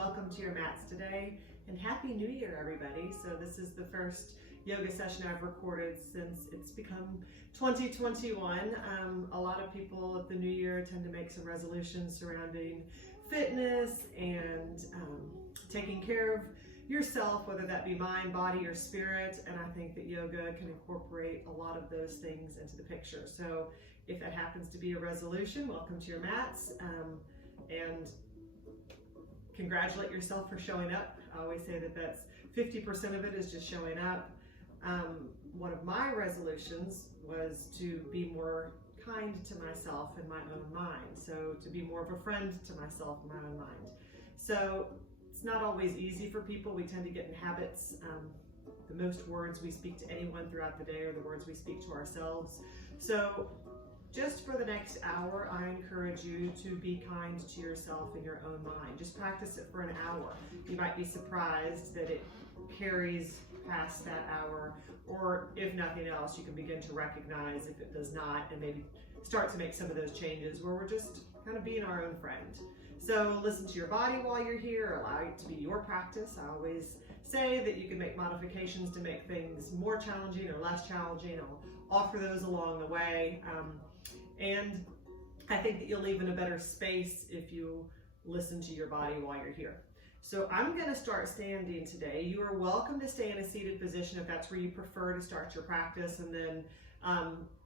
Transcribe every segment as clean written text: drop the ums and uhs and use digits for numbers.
welcome to your mats today, and Happy New Year, everybody. So this is the first yoga session I've recorded since it's become 2021. A lot of people at the new year tend to make some resolutions surrounding fitness and taking care of yourself, whether that be mind, body, or spirit. And I think that yoga can incorporate a lot of those things into the picture. So if that happens to be a resolution, welcome to your mats. And congratulate yourself for showing up. I always say that that's 50% of it is just showing up. One of my resolutions was to be more kind to myself in my own mind. So to be more of a friend to myself in my own mind. So it's not always easy for people. We tend to get in habits. The most words we speak to anyone throughout the day are the words we speak to ourselves. So just for the next hour, I encourage you to be kind to yourself in your own mind. Just practice it for an hour. You might be surprised that it carries past that hour, or if nothing else, you can begin to recognize if it does not, and maybe start to make some of those changes where we're just kind of being our own friend. So listen to your body while you're here, allow it to be your practice. I always say that you can make modifications to make things more challenging or less challenging. I'll offer those along the way. And I think that you'll leave in a better space if you listen to your body while you're here. So I'm going to start standing today. You are welcome to stay in a seated position if that's where you prefer to start your practice. And then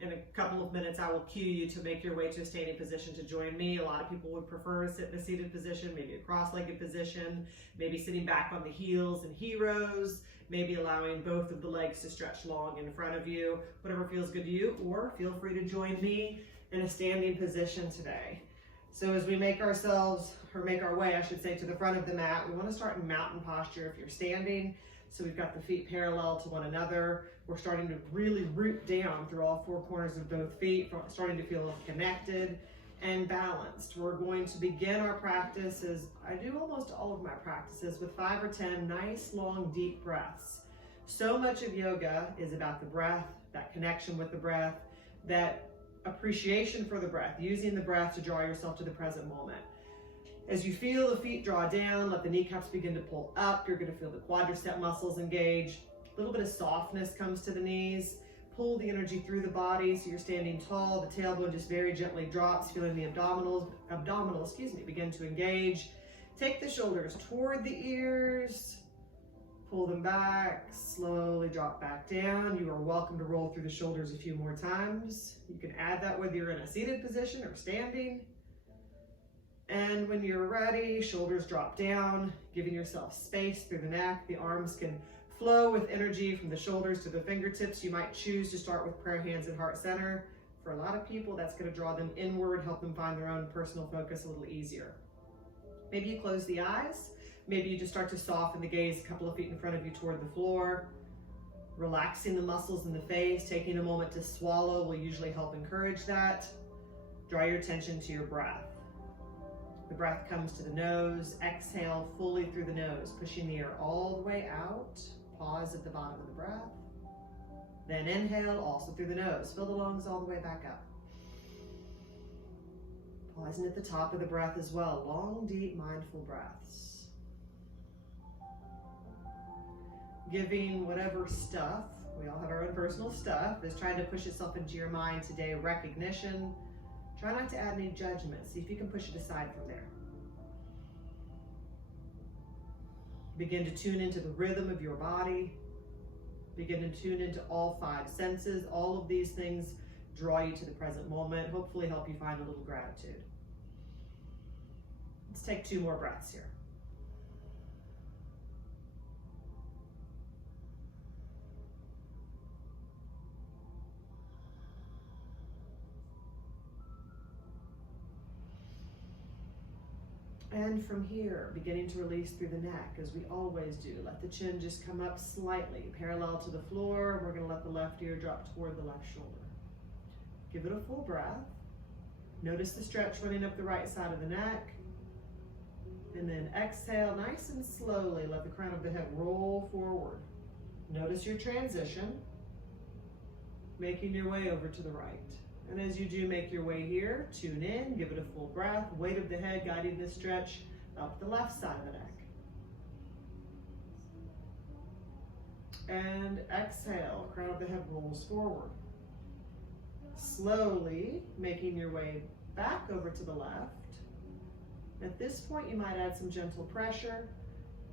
in a couple of minutes, I will cue you to make your way to a standing position to join me. A lot of people would prefer to sit in a seated position, maybe a cross-legged position, maybe sitting back on the heels in heroes, maybe allowing both of the legs to stretch long in front of you, whatever feels good to you, or feel free to join me in a standing position today. So as we make our way, I should say, to the front of the mat, we want to start in mountain posture if you're standing. So we've got the feet parallel to one another. We're starting to really root down through all four corners of both feet, starting to feel connected and balanced. We're going to begin our practice, as I do almost all of my practices, with 5 or 10 nice, long, deep breaths. So much of yoga is about the breath, that connection with the breath, that appreciation for the breath, using the breath to draw yourself to the present moment. As you feel the feet draw down, let the kneecaps begin to pull up. You're going to feel the quadricep muscles engage. A little bit of softness comes to the knees. Pull the energy through the body so you're standing tall. The tailbone just very gently drops, feeling the abdominals begin to engage. Take the shoulders toward the ears. Pull them back, slowly drop back down. You are welcome to roll through the shoulders a few more times. You can add that whether you're in a seated position or standing. And when you're ready, shoulders drop down, giving yourself space through the neck. The arms can flow with energy from the shoulders to the fingertips. You might choose to start with prayer hands at heart center. For a lot of people, that's going to draw them inward, help them find their own personal focus a little easier. Maybe you close the eyes. Maybe you just start to soften the gaze a couple of feet in front of you toward the floor. Relaxing the muscles in the face, taking a moment to swallow will usually help encourage that. Draw your attention to your breath. The breath comes to the nose. Exhale fully through the nose, pushing the air all the way out. Pause at the bottom of the breath. Then inhale also through the nose. Fill the lungs all the way back up. Pausing at the top of the breath as well. Long, deep, mindful breaths. Giving whatever stuff, we all have our own personal stuff, is trying to push itself into your mind today. Recognition. Try not to add any judgment. See if you can push it aside from there. Begin to tune into the rhythm of your body. Begin to tune into all 5 senses. All of these things draw you to the present moment, hopefully help you find a little gratitude. Let's take 2 more breaths here. And from here, beginning to release through the neck, as we always do. Let the chin just come up slightly, parallel to the floor. We're going to let the left ear drop toward the left shoulder. Give it a full breath. Notice the stretch running up the right side of the neck. And then exhale nice and slowly. Let the crown of the head roll forward. Notice your transition, making your way over to the right. And as you do make your way here, tune in, give it a full breath, weight of the head guiding this stretch up the left side of the neck. And exhale, crown of the head rolls forward. Slowly making your way back over to the left. At this point, you might add some gentle pressure,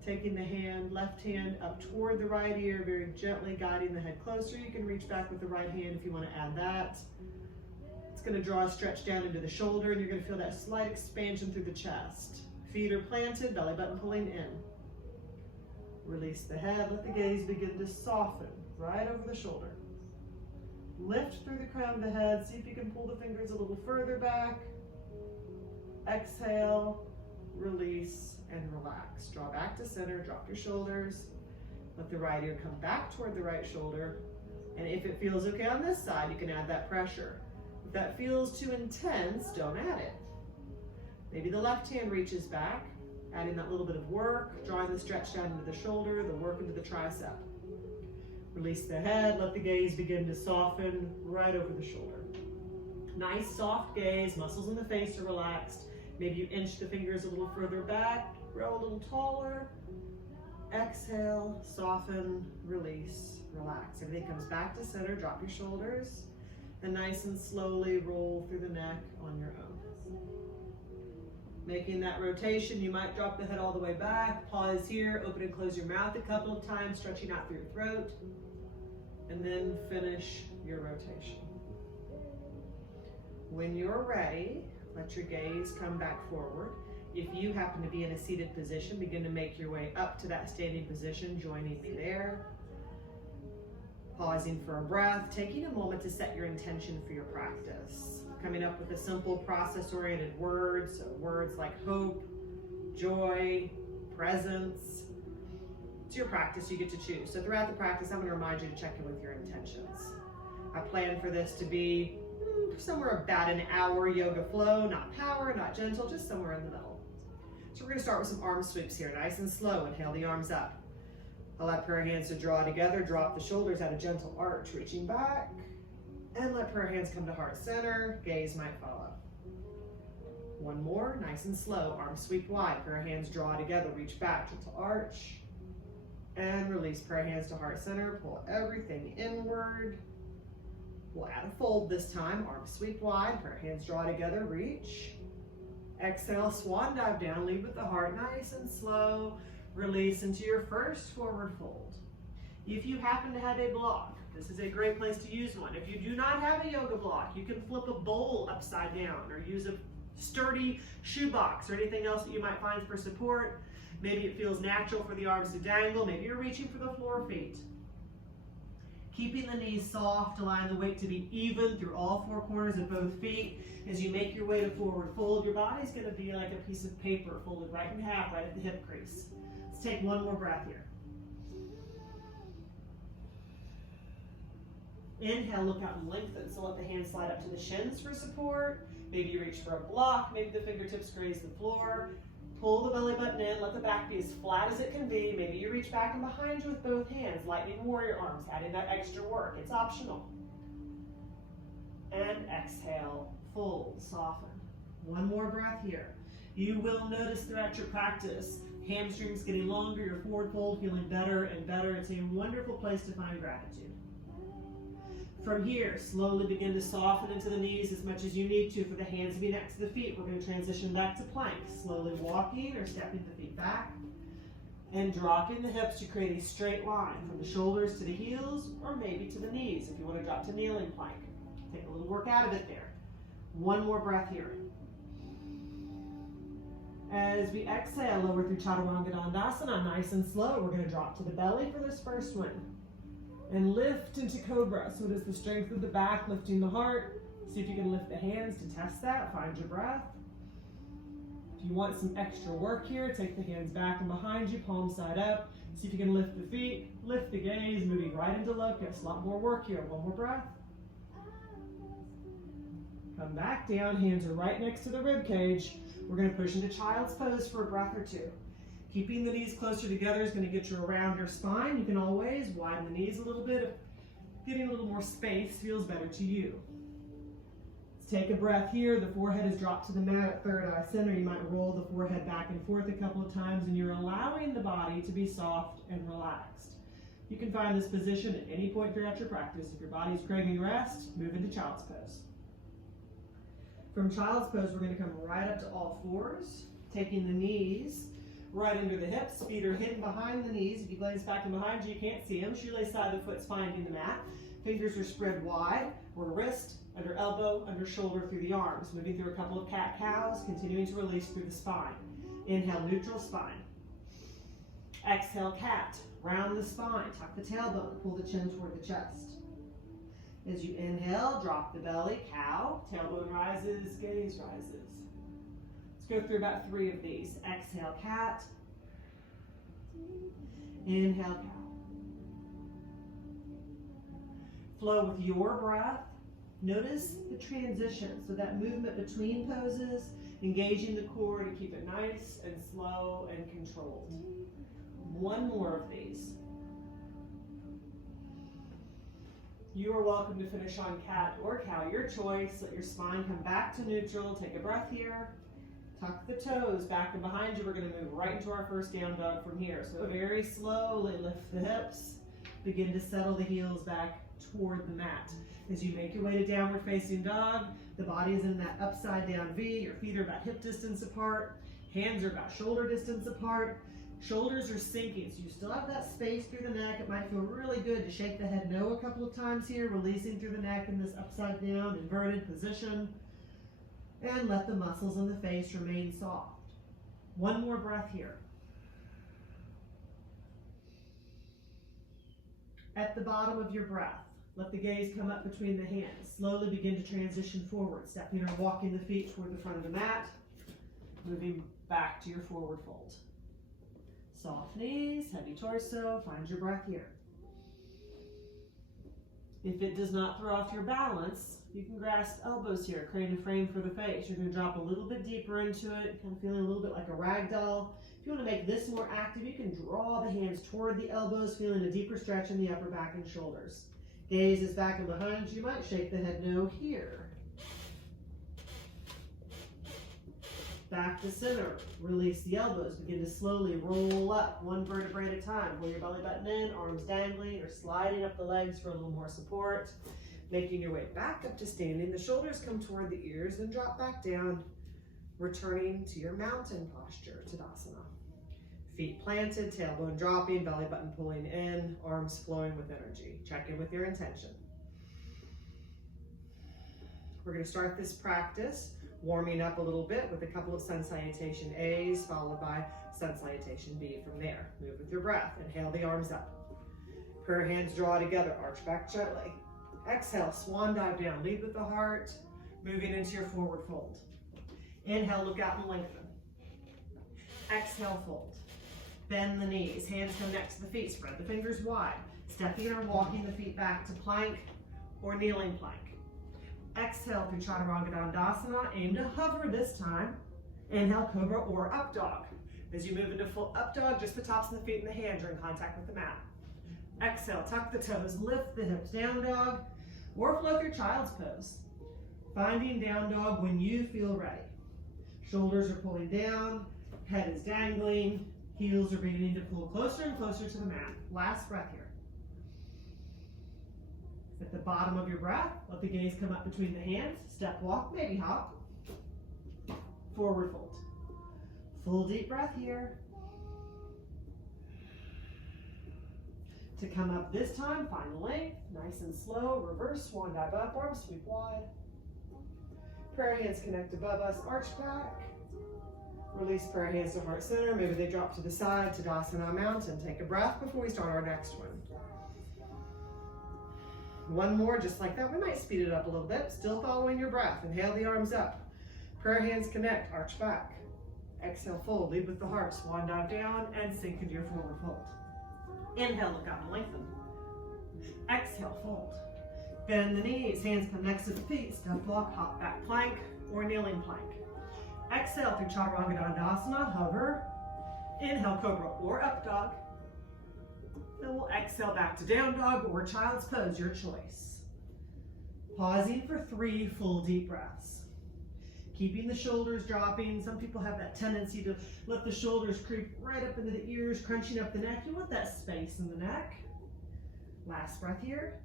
taking the left hand up toward the right ear, very gently guiding the head closer. You can reach back with the right hand if you want to add that. It's going to draw a stretch down into the shoulder, and you're going to feel that slight expansion through the chest. Feet are planted, belly button pulling in. Release the head, let the gaze begin to soften right over the shoulder. Lift through the crown of the head, see if you can pull the fingers a little further back. Exhale, release, and relax. Draw back to center, drop your shoulders. Let the right ear come back toward the right shoulder. And if it feels okay on this side, you can add that pressure. If that feels too intense, don't add it. Maybe the left hand reaches back, adding that little bit of work, drawing the stretch down into the shoulder, the work into the tricep. Release the head, let the gaze begin to soften right over the shoulder. Nice soft gaze, muscles in the face are relaxed. Maybe you inch the fingers a little further back, grow a little taller. Exhale, soften, release, relax. Everything comes back to center, drop your shoulders, and nice and slowly roll through the neck on your own. Making that rotation, you might drop the head all the way back, pause here, open and close your mouth a couple of times, stretching out through your throat, and then finish your rotation. When you're ready, let your gaze come back forward. If you happen to be in a seated position, begin to make your way up to that standing position, joining me there. Pausing for a breath, taking a moment to set your intention for your practice. Coming up with a simple process-oriented words, so words like hope, joy, presence. It's your practice, you get to choose. So throughout the practice, I'm going to remind you to check in with your intentions. I plan for this to be somewhere about an hour yoga flow, not power, not gentle, just somewhere in the middle. So we're going to start with some arm sweeps here, nice and slow. Inhale the arms up. Allow prayer hands to draw together, drop the shoulders at a gentle arch, reaching back. And let prayer hands come to heart center, gaze might follow. One more, nice and slow, arms sweep wide, prayer hands draw together, reach back, gentle arch. And release, prayer hands to heart center, pull everything inward. We'll add a fold this time, arms sweep wide, prayer hands draw together, reach. Exhale, swan dive down, lead with the heart, nice and slow. Release into your first forward fold. If you happen to have a block, this is a great place to use one. If you do not have a yoga block, you can flip a bowl upside down or use a sturdy shoebox or anything else that you might find for support. Maybe it feels natural for the arms to dangle. Maybe you're reaching for the floor feet. Keeping the knees soft, allowing the weight to be even through all four corners of both feet. As you make your way to forward fold, your body's going to be like a piece of paper folded right in half, right at the hip crease. Let's take one more breath here. Inhale, look out and lengthen. So let the hands slide up to the shins for support. Maybe you reach for a block. Maybe the fingertips graze the floor. Pull the belly button in. Let the back be as flat as it can be. Maybe you reach back and behind you with both hands. Lightning warrior arms, adding that extra work. It's optional. And exhale, fold, soften. One more breath here. You will notice throughout your practice, hamstrings getting longer, your forward fold feeling better and better. It's a wonderful place to find gratitude. From here, slowly begin to soften into the knees as much as you need to for the hands to be next to the feet. We're going to transition back to plank, slowly walking or stepping the feet back and dropping the hips to create a straight line from the shoulders to the heels or maybe to the knees if you want to drop to kneeling plank. Take a little work out of it there. One more breath here. As we exhale, lower through Chaturanga Dandasana, nice and slow. We're going to drop to the belly for this first one. And lift into Cobra. So it is the strength of the back, lifting the heart. See if you can lift the hands to test that. Find your breath. If you want some extra work here, take the hands back and behind you, palm side up. See if you can lift the feet, lift the gaze, moving right into locust. A lot more work here. One more breath. Come back down. Hands are right next to the rib cage. We're going to push into child's pose for a breath or two. Keeping the knees closer together is going to get you around your spine. You can always widen the knees a little bit. If getting a little more space feels better to you. Let's take a breath here. The forehead is dropped to the mat at third eye center. You might roll the forehead back and forth a couple of times, and you're allowing the body to be soft and relaxed. You can find this position at any point throughout your practice. If your body's craving rest, move into child's pose. From child's pose, we're going to come right up to all fours, taking the knees right under the hips. Feet are hidden behind the knees. If you glance back and behind you, you can't see them. Shoelace side of the foot's finding the mat. Fingers are spread wide. We're wrist, under elbow, under shoulder, through the arms. Moving through a couple of cat-cows, continuing to release through the spine. Inhale, neutral spine. Exhale, cat. Round the spine. Tuck the tailbone. Pull the chin toward the chest. As you inhale, drop the belly, cow. Tailbone rises, gaze rises. Let's go through about 3 of these. Exhale, cat. Inhale, cow. Flow with your breath. Notice the transition, so that movement between poses, engaging the core to keep it nice and slow and controlled. 1 more of these. You are welcome to finish on cat or cow, your choice. Let your spine come back to neutral. Take a breath here. Tuck the toes back and behind you. We're going to move right into our first down dog from here. So very slowly lift the hips. Begin to settle the heels back toward the mat. As you make your way to downward facing dog, the body is in that upside down V. Your feet are about hip distance apart. Hands are about shoulder distance apart. Shoulders are sinking, so you still have that space through the neck. It might feel really good to shake the head no a couple of times here, releasing through the neck in this upside down, inverted position. And let the muscles in the face remain soft. 1 more breath here. At the bottom of your breath, let the gaze come up between the hands. Slowly begin to transition forward, stepping or walking the feet toward the front of the mat, moving back to your forward fold. Soft knees, heavy torso, find your breath here. If it does not throw off your balance, you can grasp elbows here, create a frame for the face. You're going to drop a little bit deeper into it, kind of feeling a little bit like a rag doll. If you want to make this more active, you can draw the hands toward the elbows, feeling a deeper stretch in the upper back and shoulders. Gaze is back and behind you. You might shake the head no here. Back to center. Release the elbows. Begin to slowly roll up 1 vertebrae at a time. Pull your belly button in, arms dangling or sliding up the legs for a little more support. Making your way back up to standing. The shoulders come toward the ears, then drop back down. Returning to your mountain posture, Tanasana. Feet planted, tailbone dropping, belly button pulling in, arms flowing with energy. Check in with your intention. We're going to start this practice warming up a little bit with a couple of Sun Salutation A's, followed by Sun Salutation B from there. Move with your breath. Inhale the arms up. Prayer hands draw together, arch back gently. Exhale, swan dive down. Lead with the heart, moving into your forward fold. Inhale, look out and lengthen. Exhale, fold. Bend the knees, hands come next to the feet, spread the fingers wide. Stepping or walking the feet back to plank or kneeling plank. Exhale through Chaturanga Dandasana, aim to hover this time. Inhale, Cobra or Up Dog. As you move into full Up Dog, just the tops of the feet and the hands are in contact with the mat. Exhale, tuck the toes, lift the hips, Down Dog, or flow through Child's Pose. Finding Down Dog when you feel ready. Shoulders are pulling down, head is dangling, heels are beginning to pull closer and closer to the mat. Last breath here. At the bottom of your breath, let the gaze come up between the hands. Step walk, maybe hop. Forward fold. Full deep breath here. To come up this time, find the length, nice and slow. Reverse swan dive up, arms sweep wide. Prayer hands connect above us, arch back. Release prayer hands to heart center. Maybe they drop to the side, Tadasana Mountain. Take a breath before we start our next one. 1 more, just like that. We might speed it up a little bit. Still following your breath. Inhale the arms up. Prayer hands connect, arch back. Exhale, fold. Lead with the heart. Swan dive down and sink into your forward fold. Inhale, look out and lengthen. Exhale, fold. Bend the knees, hands come next to the feet. Step walk, hop back plank or kneeling plank. Exhale through Chaturanga Dandasana, hover. Inhale, Cobra or Up Dog. Then we'll exhale back to Down Dog or Child's Pose, your choice. Pausing for 3 full deep breaths. Keeping the shoulders dropping. Some people have that tendency to let the shoulders creep right up into the ears, crunching up the neck. You want that space in the neck. Last breath here.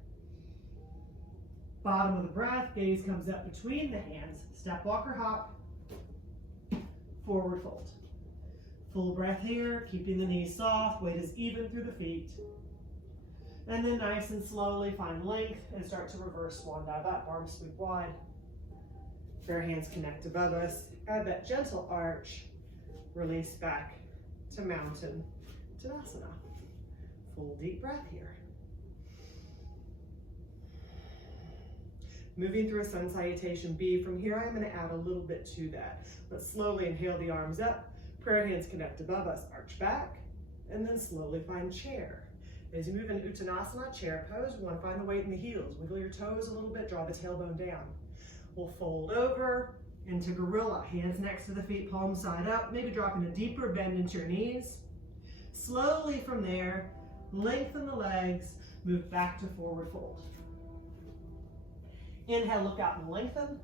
Bottom of the breath, gaze comes up between the hands. Step, walk, or hop. Forward fold. Full breath here, keeping the knees soft, weight is even through the feet. And then nice and slowly find length and start to reverse swan dive up, arms sweep wide. Bare hands connect above us. Add that gentle arch. Release back to mountain Tanasana. Full deep breath here. Moving through a sun salutation B. From here, I'm going to add a little bit to that. Let's slowly inhale the arms up. Prayer hands connect above us, arch back, and then slowly find chair. As you move into Uttanasana, chair pose, we want to find the weight in the heels. Wiggle your toes a little bit, draw the tailbone down. We'll fold over into gorilla, hands next to the feet, palms side up, maybe dropping a deeper bend into your knees. Slowly from there, lengthen the legs, move back to forward fold. Inhale, look out and lengthen.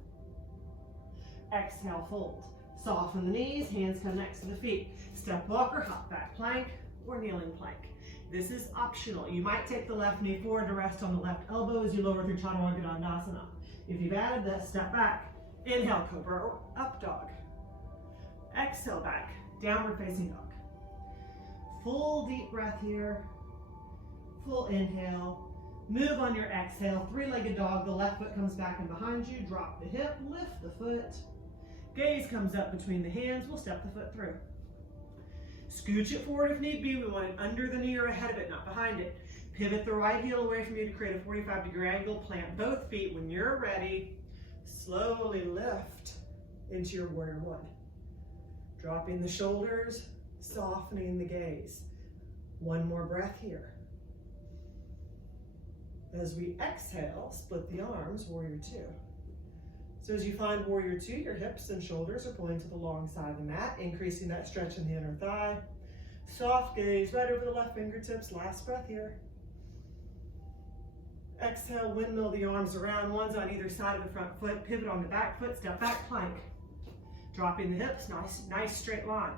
Exhale, fold. Soften the knees, hands come next to the feet. Step, walk, or hop back plank or kneeling plank. This is optional. You might take the left knee forward to rest on the left elbow as you lower through Chaturanga. If you've added that, step back. Inhale, Cobra or up dog. Exhale back, downward facing dog. Full deep breath here. Full inhale. Move on your exhale, three-legged dog. The left foot comes back and behind you. Drop the hip, lift the foot. Gaze comes up between the hands. We'll step the foot through. Scooch it forward if need be. We want it under the knee or ahead of it, not behind it. Pivot the right heel away from you to create a 45-degree angle. Plant both feet. When you're ready, slowly lift into your warrior one. Dropping the shoulders, softening the gaze. One more breath here. As we exhale, split the arms, warrior two. So as you find warrior two, your hips and shoulders are pulling to the long side of the mat, increasing that stretch in the inner thigh. Soft gaze right over the left fingertips. Last breath here. Exhale, windmill the arms around. One's on either side of the front foot. Pivot on the back foot, step back plank. Dropping the hips, nice straight line.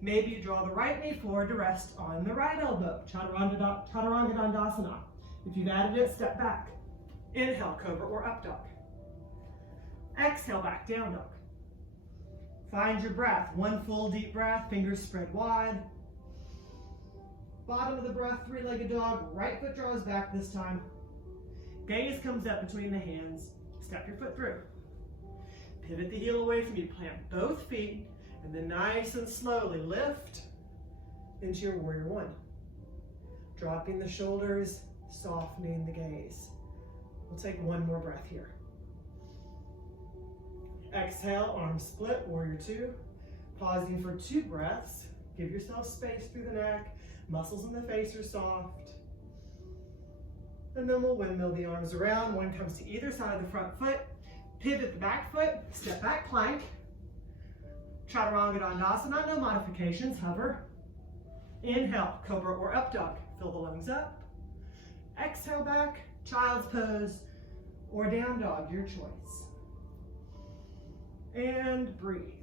Maybe you draw the right knee forward to rest on the right elbow. Chaturanga. If you've added it, step back. Inhale, Cobra or up dog. Exhale, back, down dog. Find your breath. One full deep breath, fingers spread wide. Bottom of the breath, three-legged dog. Right foot draws back this time. Gaze comes up between the hands. Step your foot through. Pivot the heel away from you. Plant both feet, and then nice and slowly lift into your warrior one. Dropping the shoulders, softening the gaze. We'll take one more breath here. Exhale, arms split, warrior two. Pausing for 2 breaths. Give yourself space through the neck. Muscles in the face are soft. And then we'll windmill the arms around. One comes to either side of the front foot. Pivot the back foot, step back plank. Chaturanga, no modifications, hover. Inhale, Cobra or up dog. Fill the lungs up. Exhale back, child's pose, or down dog, your choice. And breathe.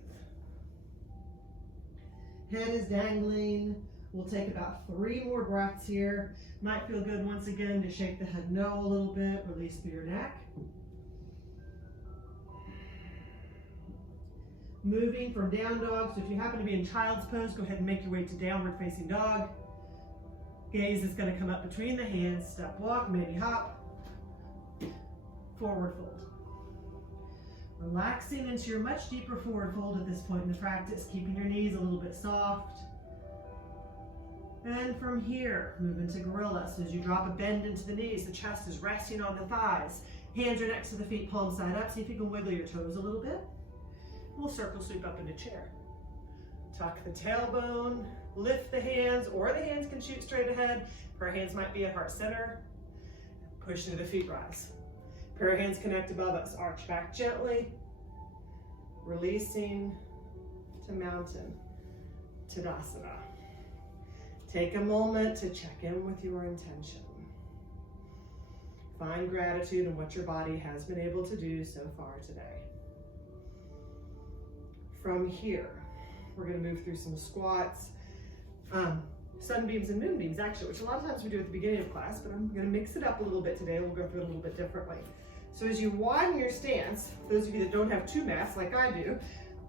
Head is dangling. We'll take about 3 more breaths here. Might feel good once again to shake the head no a little bit, release through your neck. Moving from down dog, so if you happen to be in child's pose, go ahead and make your way to downward facing dog. Gaze is going to come up between the hands, step walk, maybe hop, forward fold. Relaxing into your much deeper forward fold at this point in the practice, keeping your knees a little bit soft. And from here, move into gorilla. So as you drop a bend into the knees, the chest is resting on the thighs. Hands are next to the feet, palm side up. See if you can wiggle your toes a little bit. We'll circle sweep up into chair. Tuck the tailbone, lift the hands, or the hands can shoot straight ahead. Prayer hands might be at heart center. Push into the feet rise. Prayer hands connect above us. Arch back gently. Releasing to mountain Tanasana. Take a moment to check in with your intention. Find gratitude in what your body has been able to do so far today. From here, we're going to move through some squats. sunbeams and moonbeams, actually, which a lot of times we do at the beginning of class, but I'm going to mix it up a little bit today. We'll go through it a little bit differently. So as you widen your stance, those of you that don't have two mats like I do,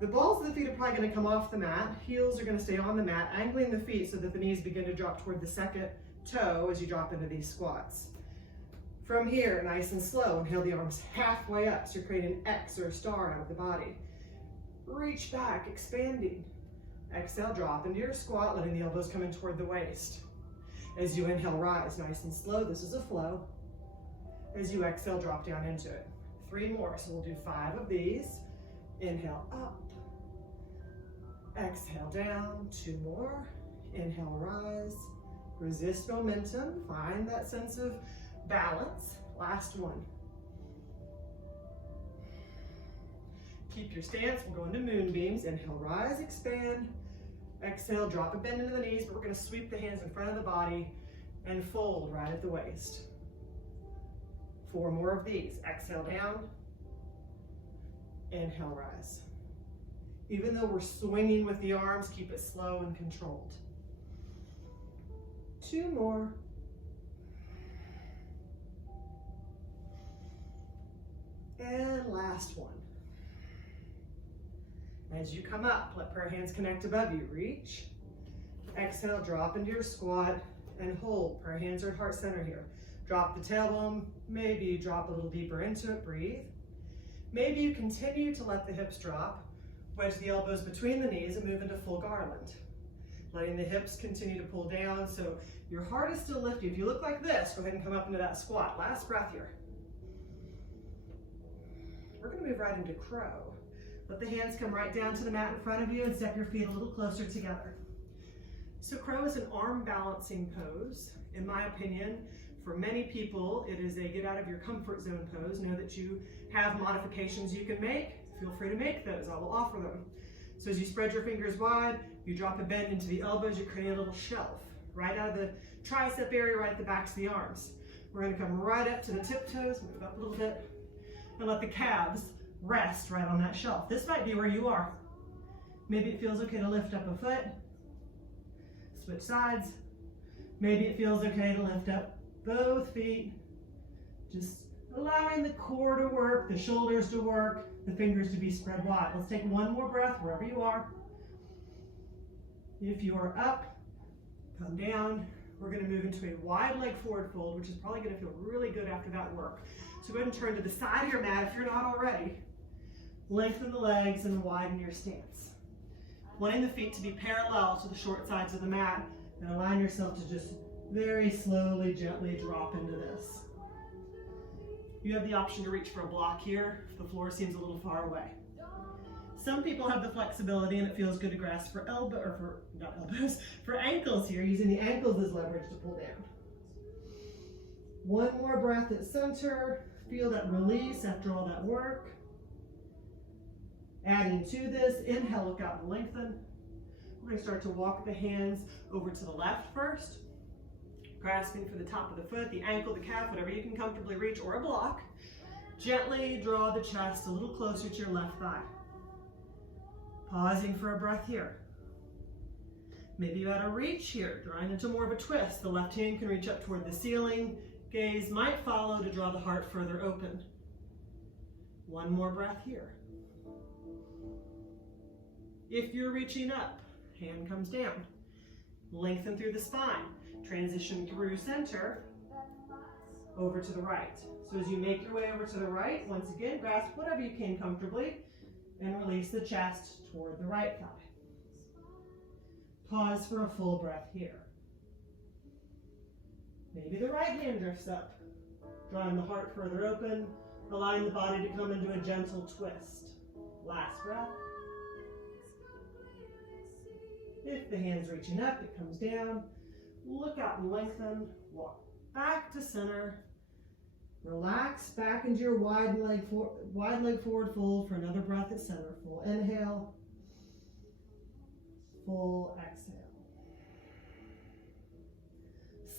the balls of the feet are probably going to come off the mat. Heels are going to stay on the mat, angling the feet so that the knees begin to drop toward the second toe as you drop into these squats. From here, nice and slow, inhale the arms halfway up, so you're creating an X or a star out of the body. Reach back, expanding. Exhale, drop into your squat, letting the elbows come in toward the waist. As you inhale, rise, nice and slow. This is a flow. As you exhale, drop down into it. 3 more, so we'll do 5 of these. Inhale, up. Exhale, down. 2 more. Inhale, rise. Resist momentum. Find that sense of balance. Last one. Keep your stance. We'll go into moonbeams. Inhale, rise, expand. Exhale, drop a bend into the knees, but we're going to sweep the hands in front of the body and fold right at the waist. 4 more of these. Exhale, down. Inhale, rise. Even though we're swinging with the arms, keep it slow and controlled. 2 more. And last one. As you come up, let prayer hands connect above you. Reach. Exhale, drop into your squat and hold. Prayer hands are at heart center here. Drop the tailbone. Maybe you drop a little deeper into it. Breathe. Maybe you continue to let the hips drop. Wedge the elbows between the knees and move into full garland. Letting the hips continue to pull down so your heart is still lifted. If you look like this, go ahead and come up into that squat. Last breath here. We're going to move right into crow. Let the hands come right down to the mat in front of you and step your feet a little closer together. So crow is an arm balancing pose. In my opinion, for many people, it is a get out of your comfort zone pose. Know that you have modifications you can make. Feel free to make those. I will offer them. So as you spread your fingers wide, you drop a bend into the elbows, you create a little shelf right out of the tricep area, right at the backs of the arms. We're going to come right up to the tiptoes, move up a little bit, and let the calves rest right on that shelf. This might be where you are. Maybe it feels okay to lift up a foot, switch sides. Maybe it feels okay to lift up both feet, just allowing the core to work, the shoulders to work, the fingers to be spread wide. Let's take one more breath wherever you are. If you are up, come down. We're going to move into a wide leg forward fold, which is probably going to feel really good after that work. So go ahead and turn to the side of your mat if you're not already. Lengthen the legs and widen your stance. Wanting the feet to be parallel to the short sides of the mat, and allowing yourself to just very slowly, gently drop into this. You have the option to reach for a block here if the floor seems a little far away. Some people have the flexibility and it feels good to grasp for for ankles here, using the ankles as leverage to pull down. One more breath at center. Feel that release after all that work. Adding to this, inhale, look out and lengthen. We're going to start to walk the hands over to the left first, grasping for the top of the foot, the ankle, the calf, whatever you can comfortably reach, or a block. Gently draw the chest a little closer to your left thigh. Pausing for a breath here. Maybe you add a reach here, drawing into more of a twist. The left hand can reach up toward the ceiling. Gaze might follow to draw the heart further open. One more breath here. If you're reaching up, hand comes down. Lengthen through the spine. Transition through center, over to the right. So as you make your way over to the right, once again, grasp whatever you can comfortably and release the chest toward the right thigh. Pause for a full breath here. Maybe the right hand drifts up, drawing the heart further open, allowing the body to come into a gentle twist. Last breath. If the hand's reaching up, it comes down. Look out and lengthen. Walk back to center. Relax back into your wide leg forward fold for another breath at center. Full inhale. Full exhale.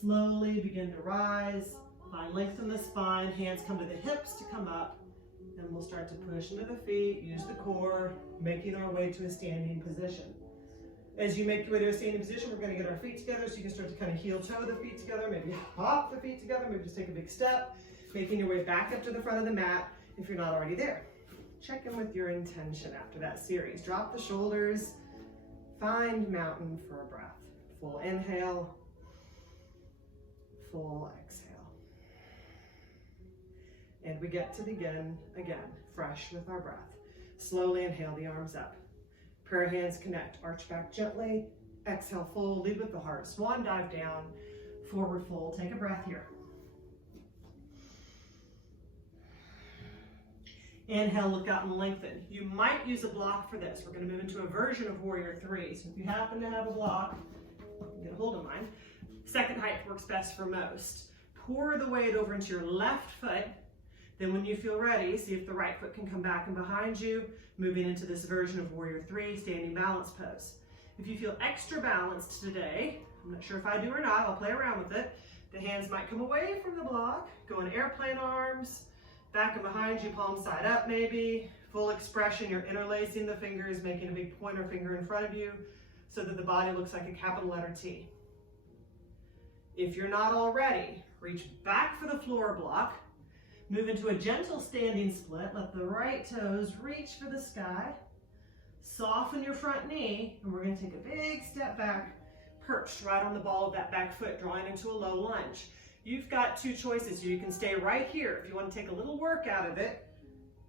Slowly begin to rise. Find length in the spine. Hands come to the hips to come up. And we'll start to push into the feet. Use the core, making our way to a standing position. As you make your way to a standing position, we're going to get our feet together so you can start to kind of heel toe the feet together, maybe hop the feet together, maybe just take a big step, making your way back up to the front of the mat if you're not already there. Check in with your intention after that series. Drop the shoulders, find mountain for a breath. Full inhale, full exhale. And we get to begin again, fresh with our breath. Slowly inhale the arms up. Prayer hands connect, arch back gently. Exhale, fold, lead with the heart. Swan dive down, forward fold. Take a breath here. Inhale, look out and lengthen. You might use a block for this. We're going to move into a version of Warrior 3. So if you happen to have a block, get a hold of mine. Second height works best for most. Pour the weight over into your left foot. Then when you feel ready, see if the right foot can come back and behind you, moving into this version of Warrior 3, standing balance pose. If you feel extra balanced today, I'm not sure if I do or not, I'll play around with it. The hands might come away from the block, go in airplane arms, back and behind you, palm side up maybe. Full expression, you're interlacing the fingers, making a big pointer finger in front of you so that the body looks like a capital letter T. If you're not already, reach back for the floor block. Move into a gentle standing split. Let the right toes reach for the sky. Soften your front knee, and we're going to take a big step back, perched right on the ball of that back foot, drawing into a low lunge. You've got two choices. You can stay right here. If you want to take a little work out of it,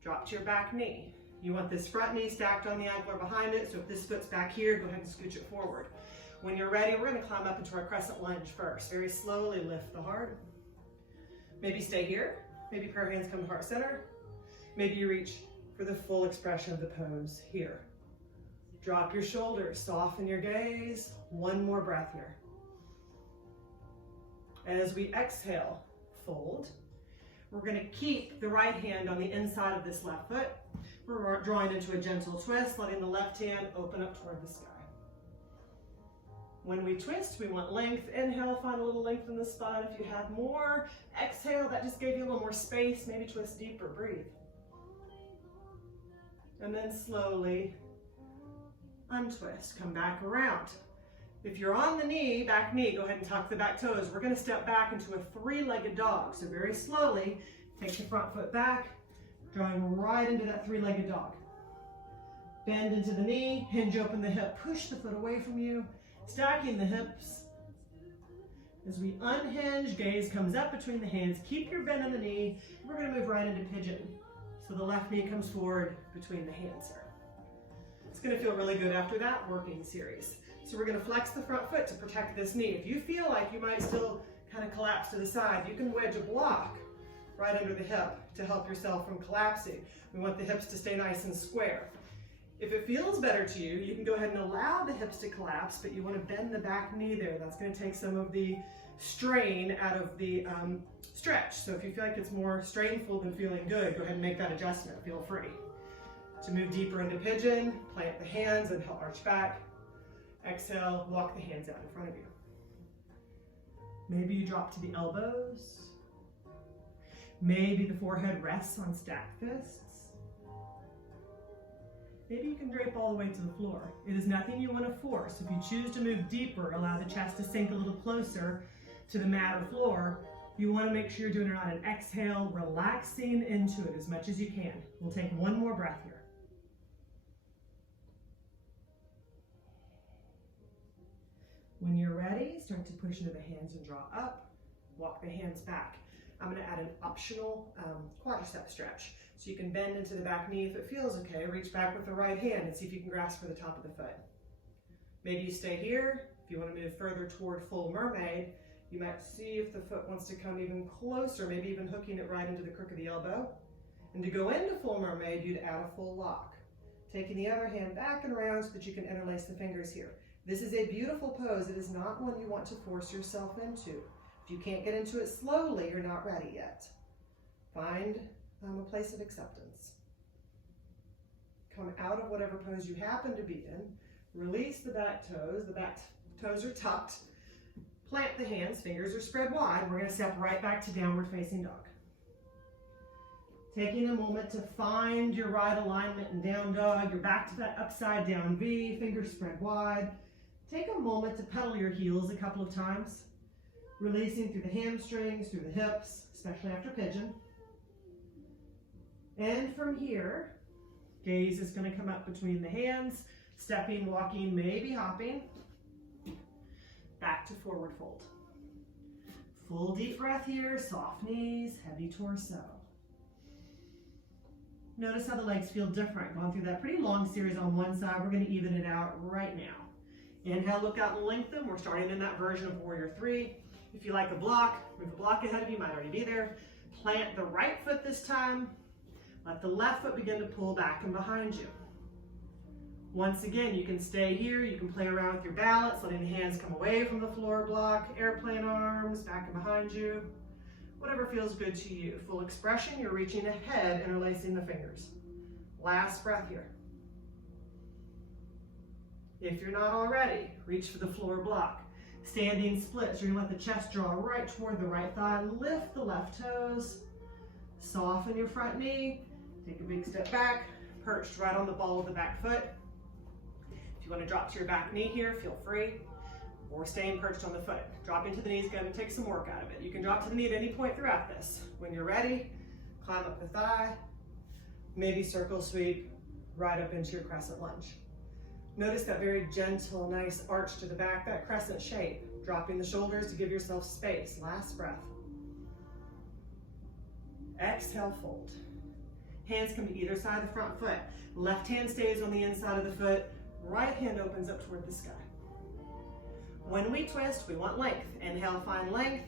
drop to your back knee. You want this front knee stacked on the ankle or behind it, so if this foot's back here, go ahead and scooch it forward. When you're ready, we're going to climb up into our Crescent Lunge first. Very slowly lift the heart. Maybe stay here. Maybe prayer hands come to heart center. Maybe you reach for the full expression of the pose here. Drop your shoulders, soften your gaze. One more breath here. As we exhale, fold. We're going to keep the right hand on the inside of this left foot. We're drawing into a gentle twist, letting the left hand open up toward the sky. When we twist, we want length. Inhale, find a little length in the spine. If you have more, exhale, that just gave you a little more space. Maybe twist deeper, breathe. And then slowly untwist, come back around. If you're on the knee, back knee, go ahead and tuck the back toes. We're gonna step back into a three-legged dog. So very slowly, take the front foot back, drawing right into that three-legged dog. Bend into the knee, hinge open the hip, push the foot away from you. Stacking the hips. As we unhinge, gaze comes up between the hands. Keep your bend in the knee. We're going to move right into Pigeon. So the left knee comes forward between the hands here. It's going to feel really good after that working series. So we're going to flex the front foot to protect this knee. If you feel like you might still kind of collapse to the side, you can wedge a block right under the hip to help yourself from collapsing. We want the hips to stay nice and square. If it feels better to you, you can go ahead and allow the hips to collapse, but you want to bend the back knee there. That's going to take some of the strain out of the stretch. So if you feel like it's more strainful than feeling good, go ahead and make that adjustment. Feel free. To move deeper into Pigeon, plant the hands and arch back. Exhale, walk the hands out in front of you. Maybe you drop to the elbows. Maybe the forehead rests on stacked fists. Maybe you can drape all the way to the floor. It is nothing you want to force. If you choose to move deeper, allow the chest to sink a little closer to the mat or floor. You want to make sure you're doing it on an exhale, relaxing into it as much as you can. We'll take one more breath here. When you're ready, start to push into the hands and draw up. Walk the hands back. I'm going to add an optional quadricep stretch. So you can bend into the back knee if it feels okay. Reach back with the right hand and see if you can grasp for the top of the foot. Maybe you stay here. If you want to move further toward full mermaid, you might see if the foot wants to come even closer, maybe even hooking it right into the crook of the elbow. And to go into full mermaid, you'd add a full lock. Taking the other hand back and around so that you can interlace the fingers here. This is a beautiful pose. It is not one you want to force yourself into. If you can't get into it slowly, you're not ready yet. Find a place of acceptance. Come out of whatever pose you happen to be in. Release the back toes are tucked. Plant the hands, fingers are spread wide. We're going to step right back to downward facing dog. Taking a moment to find your right alignment in down dog. You're back to that upside down V, fingers spread wide. Take a moment to pedal your heels a couple of times, releasing through the hamstrings, through the hips, especially after pigeon. And from here, gaze is going to come up between the hands, stepping, walking, maybe hopping. Back to forward fold. Full deep breath here, soft knees, heavy torso. Notice how the legs feel different. Going through that pretty long series on one side, we're going to even it out right now. Inhale, look out and lengthen. We're starting in that version of Warrior 3. If you like a block, move a block ahead of you, might already be there. Plant the right foot this time. Let the left foot begin to pull back and behind you. Once again, you can stay here. You can play around with your balance, letting the hands come away from the floor block, airplane arms, back and behind you. Whatever feels good to you. Full expression, you're reaching ahead, interlacing the fingers. Last breath here. If you're not already, reach for the floor block. Standing splits, you're gonna let the chest draw right toward the right thigh, lift the left toes, soften your front knee, take a big step back, perched right on the ball of the back foot. If you wanna drop to your back knee here, feel free, or staying perched on the foot. Dropping to the knee is gonna take some work out of it. You can drop to the knee at any point throughout this. When you're ready, climb up the thigh, maybe circle sweep right up into your crescent lunge. Notice that very gentle, nice arch to the back, that crescent shape. Dropping the shoulders to give yourself space. Last breath. Exhale, fold. Hands come to either side of the front foot. Left hand stays on the inside of the foot. Right hand opens up toward the sky. When we twist, we want length. Inhale, find length.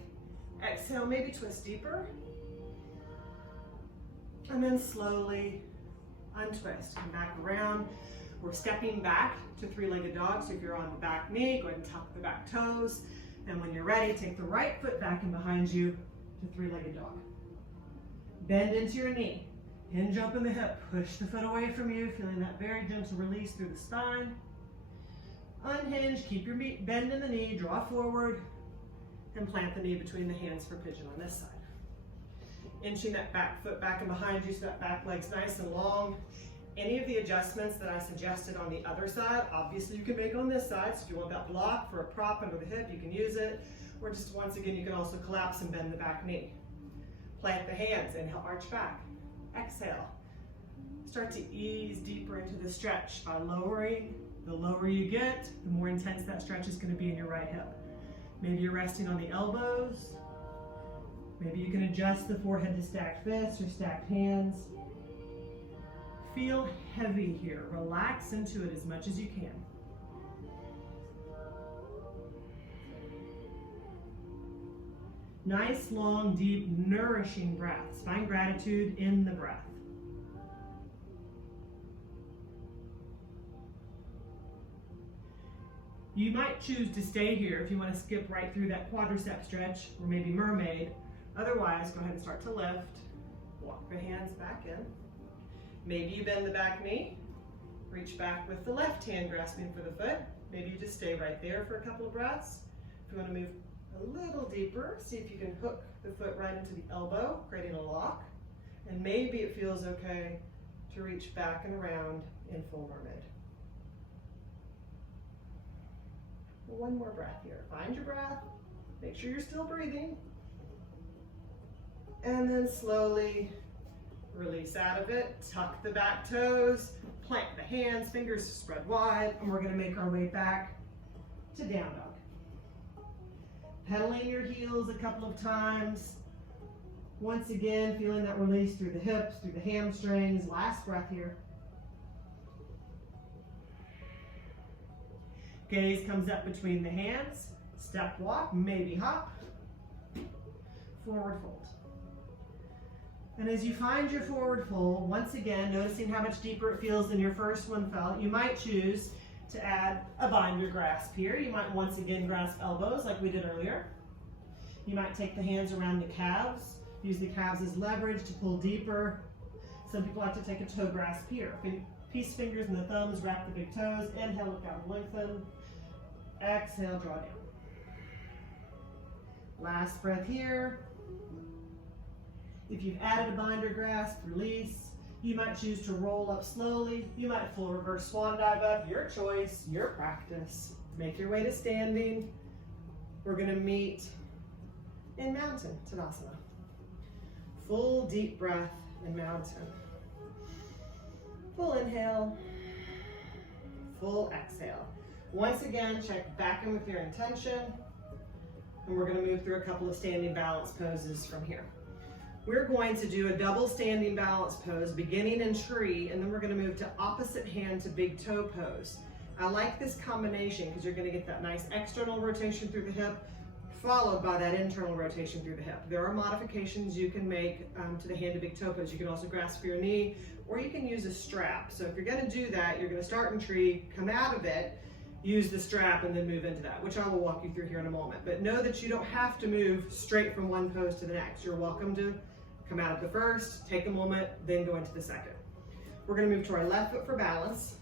Exhale, maybe twist deeper. And then slowly untwist. Come back around. We're stepping back to three-legged dog. So if you're on the back knee, go ahead and tuck the back toes. And when you're ready, take the right foot back and behind you to three-legged dog. Bend into your knee. Hinge open the hip. Push the foot away from you, feeling that very gentle release through the spine. Unhinge, keep your bend in the knee, draw forward, and plant the knee between the hands for pigeon on this side. Inching that back foot back and behind you so that back leg's nice and long. Any of the adjustments that I suggested on the other side, obviously you can make on this side. So if you want that block for a prop under the hip, you can use it. Or just once again, you can also collapse and bend the back knee. Plant the hands, inhale, arch back. Exhale. Start to ease deeper into the stretch by lowering. The lower you get, the more intense that stretch is going to be in your right hip. Maybe you're resting on the elbows. Maybe you can adjust the forehead to stacked fists or stacked hands. Feel heavy here. Relax into it as much as you can. Nice, long, deep, nourishing breaths. Find gratitude in the breath. You might choose to stay here if you want to skip right through that quadricep stretch or maybe mermaid. Otherwise, go ahead and start to lift. Walk the hands back in. Maybe you bend the back knee. Reach back with the left hand grasping for the foot. Maybe you just stay right there for a couple of breaths. If you want to move a little deeper, see if you can hook the foot right into the elbow, creating a lock. And maybe it feels okay to reach back and around in full mermaid. One more breath here. Find your breath. Make sure you're still breathing. And then slowly release out of it. Tuck the back toes. Plant the hands, fingers spread wide. And we're going to make our way back to down dog. Pedaling your heels a couple of times. Once again, feeling that release through the hips, through the hamstrings. Last breath here. Gaze comes up between the hands. Step walk, maybe hop. Forward fold. And as you find your forward fold, once again, noticing how much deeper it feels than your first one felt, you might choose to add a binder grasp here. You might once again grasp elbows like we did earlier. You might take the hands around the calves, use the calves as leverage to pull deeper. Some people like to take a toe grasp here. Peace fingers and the thumbs, wrap the big toes. Inhale, look out and lengthen. Exhale, draw down. Last breath here. If you've added a binder grasp, release. You might choose to roll up slowly. You might full reverse swan dive up. Your choice, your practice. Make your way to standing. We're gonna meet in mountain, Tanasana. Full deep breath in mountain. Full inhale, full exhale. Once again, check back in with your intention, and we're gonna move through a couple of standing balance poses from here. We're going to do a double standing balance pose, beginning in tree, and then we're gonna move to opposite hand to big toe pose. I like this combination because you're gonna get that nice external rotation through the hip, followed by that internal rotation through the hip. There are modifications you can make to the hand to big toe pose. You can also grasp your knee, or you can use a strap. So if you're gonna do that, you're gonna start in tree, come out of it, use the strap, and then move into that, which I will walk you through here in a moment. But know that you don't have to move straight from one pose to the next. You're welcome to come out of the first, take a moment, then go into the second. We're gonna move to our left foot for balance,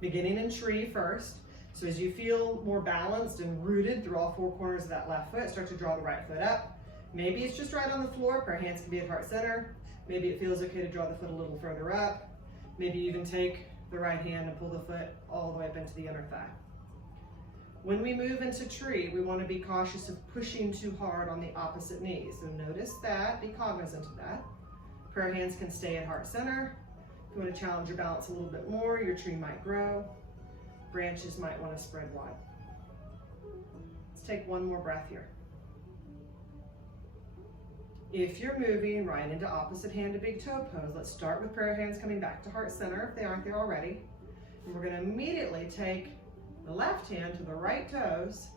beginning in tree first. So as you feel more balanced and rooted through all four corners of that left foot, start to draw the right foot up. Maybe it's just right on the floor, prayer hands can be at heart center. Maybe it feels okay to draw the foot a little further up. Maybe even take the right hand and pull the foot all the way up into the inner thigh. When we move into tree, we want to be cautious of pushing too hard on the opposite knee. So notice that, be cognizant of that. Prayer hands can stay at heart center. If you want to challenge your balance a little bit more, your tree might grow. Branches might want to spread wide. Let's take one more breath here. If you're moving right into opposite hand to big toe pose, let's start with prayer hands coming back to heart center if they aren't there already. And we're going to immediately take the left hand to the right toes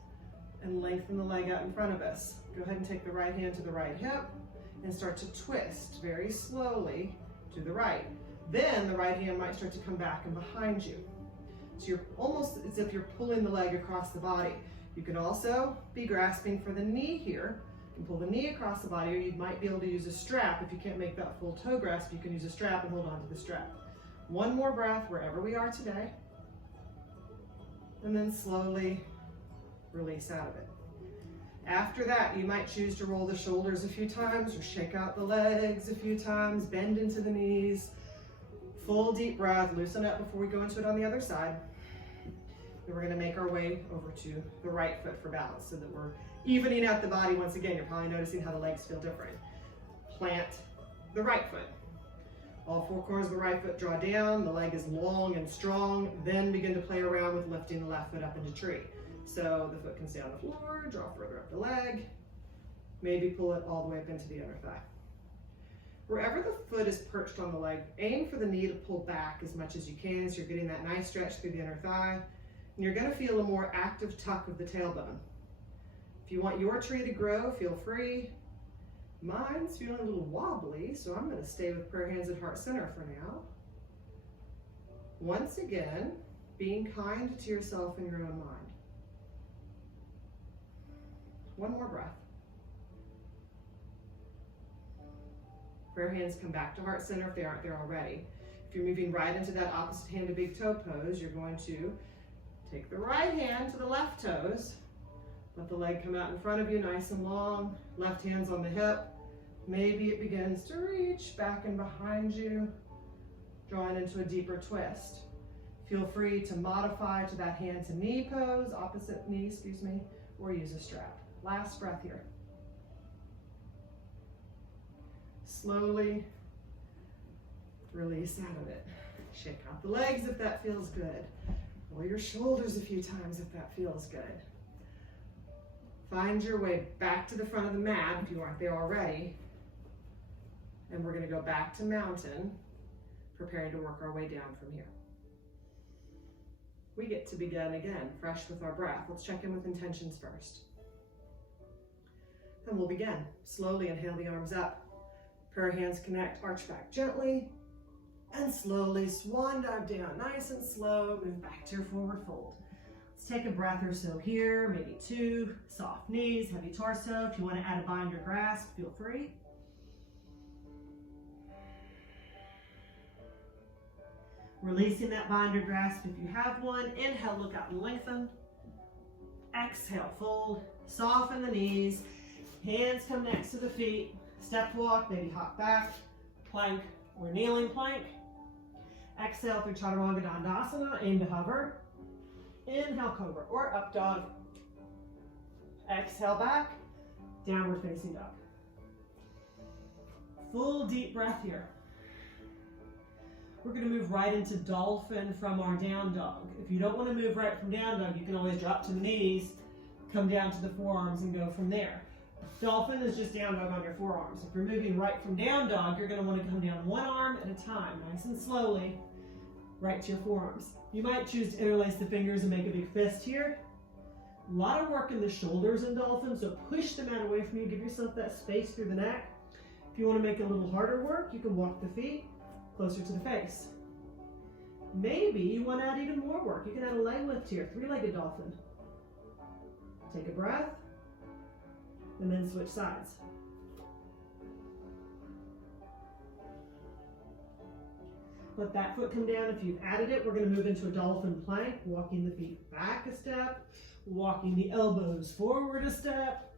and lengthen the leg out in front of us. Go ahead and take the right hand to the right hip and start to twist very slowly to the right. Then the right hand might start to come back and behind you. So you're almost as if you're pulling the leg across the body. You can also be grasping for the knee here. You can pull the knee across the body, or you might be able to use a strap. If you can't make that full toe grasp, you can use a strap and hold on to the strap. One more breath wherever we are today. And then slowly release out of it. After that, you might choose to roll the shoulders a few times or shake out the legs a few times, bend into the knees. Full deep breath, loosen up before we go into it on the other side. Then we're gonna make our way over to the right foot for balance so that we're evening out the body. Once again, you're probably noticing how the legs feel different. Plant the right foot. All four corners of the right foot draw down, the leg is long and strong, then begin to play around with lifting the left foot up into tree. So the foot can stay on the floor, draw further up the leg, maybe pull it all the way up into the inner thigh. Wherever the foot is perched on the leg, aim for the knee to pull back as much as you can so you're getting that nice stretch through the inner thigh. And you're gonna feel a more active tuck of the tailbone. If you want your tree to grow, feel free. Mine's feeling a little wobbly, so I'm gonna stay with prayer hands at heart center for now. Once again, being kind to yourself in your own mind. One more breath. Prayer hands come back to heart center if they aren't there already. If you're moving right into that opposite hand to big toe pose, you're going to take the right hand to the left toes. Let the leg come out in front of you nice and long. Left hand's on the hip. Maybe it begins to reach back and behind you, drawing into a deeper twist. Feel free to modify to that hand to knee pose, opposite knee, or use a strap. Last breath here. Slowly release out of it. Shake out the legs if that feels good. Roll your shoulders a few times if that feels good. Find your way back to the front of the mat if you aren't there already. And we're going to go back to mountain, preparing to work our way down from here. We get to begin again, fresh with our breath. Let's check in with intentions first. Then we'll begin. Slowly inhale the arms up. Prayer hands connect, arch back gently, and slowly swan dive down, nice and slow, move back to your forward fold. Let's take a breath or so here, maybe two, soft knees, heavy torso. If you want to add a binder grasp, feel free. Releasing that binder grasp if you have one. Inhale, look out and lengthen. Exhale, fold, soften the knees, hands come next to the feet. Step walk, maybe hop back, plank or kneeling plank. Exhale through Chaturanga Dandasana, aim to hover. Inhale, Cobra or up dog. Exhale back, downward facing dog. Full deep breath here. We're going to move right into dolphin from our down dog. If you don't want to move right from down dog, you can always drop to the knees, come down to the forearms and go from there. Dolphin is just down dog on your forearms. If you're moving right from down dog, you're going to want to come down one arm at a time, nice and slowly, right to your forearms. You might choose to interlace the fingers and make a big fist here. A lot of work in the shoulders in dolphin, so push the mat away from you. Give yourself that space through the neck. If you want to make it a little harder work, you can walk the feet closer to the face. Maybe you want to add even more work. You can add a leg lift here, three-legged dolphin. Take a breath, and then switch sides. Let that foot come down. If you've added it, we're going to move into a dolphin plank, walking the feet back a step, walking the elbows forward a step.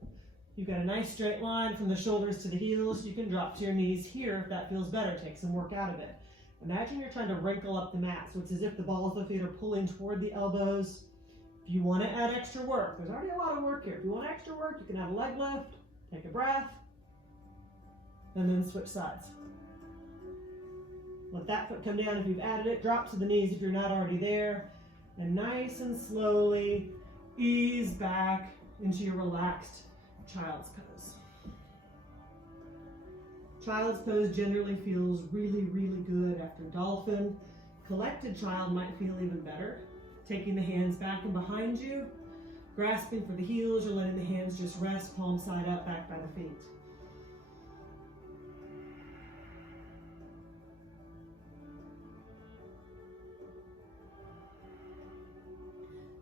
You've got a nice straight line from the shoulders to the heels. You can drop to your knees here if that feels better. Take some work out of it. Imagine you're trying to wrinkle up the mat, so it's as if the balls of the feet are pulling toward the elbows. If you want to add extra work, there's already a lot of work here. If you want extra work, you can add a leg lift, take a breath, and then switch sides. Let that foot come down if you've added it. Drop to the knees if you're not already there. And nice and slowly ease back into your relaxed child's pose. Child's pose generally feels really, really good after dolphin. Collected child might feel even better. Taking the hands back and behind you, grasping for the heels, or letting the hands just rest, palm side up, back by the feet.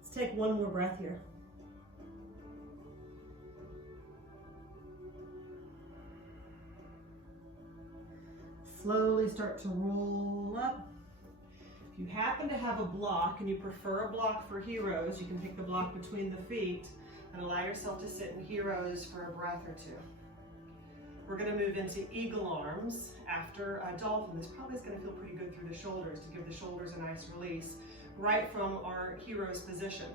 Let's take one more breath here. Slowly start to roll up. If you happen to have a block and you prefer a block for heroes, you can pick the block between the feet and allow yourself to sit in heroes for a breath or two. We're going to move into eagle arms after a dolphin. This probably is going to feel pretty good through the shoulders to give the shoulders a nice release right from our hero's position.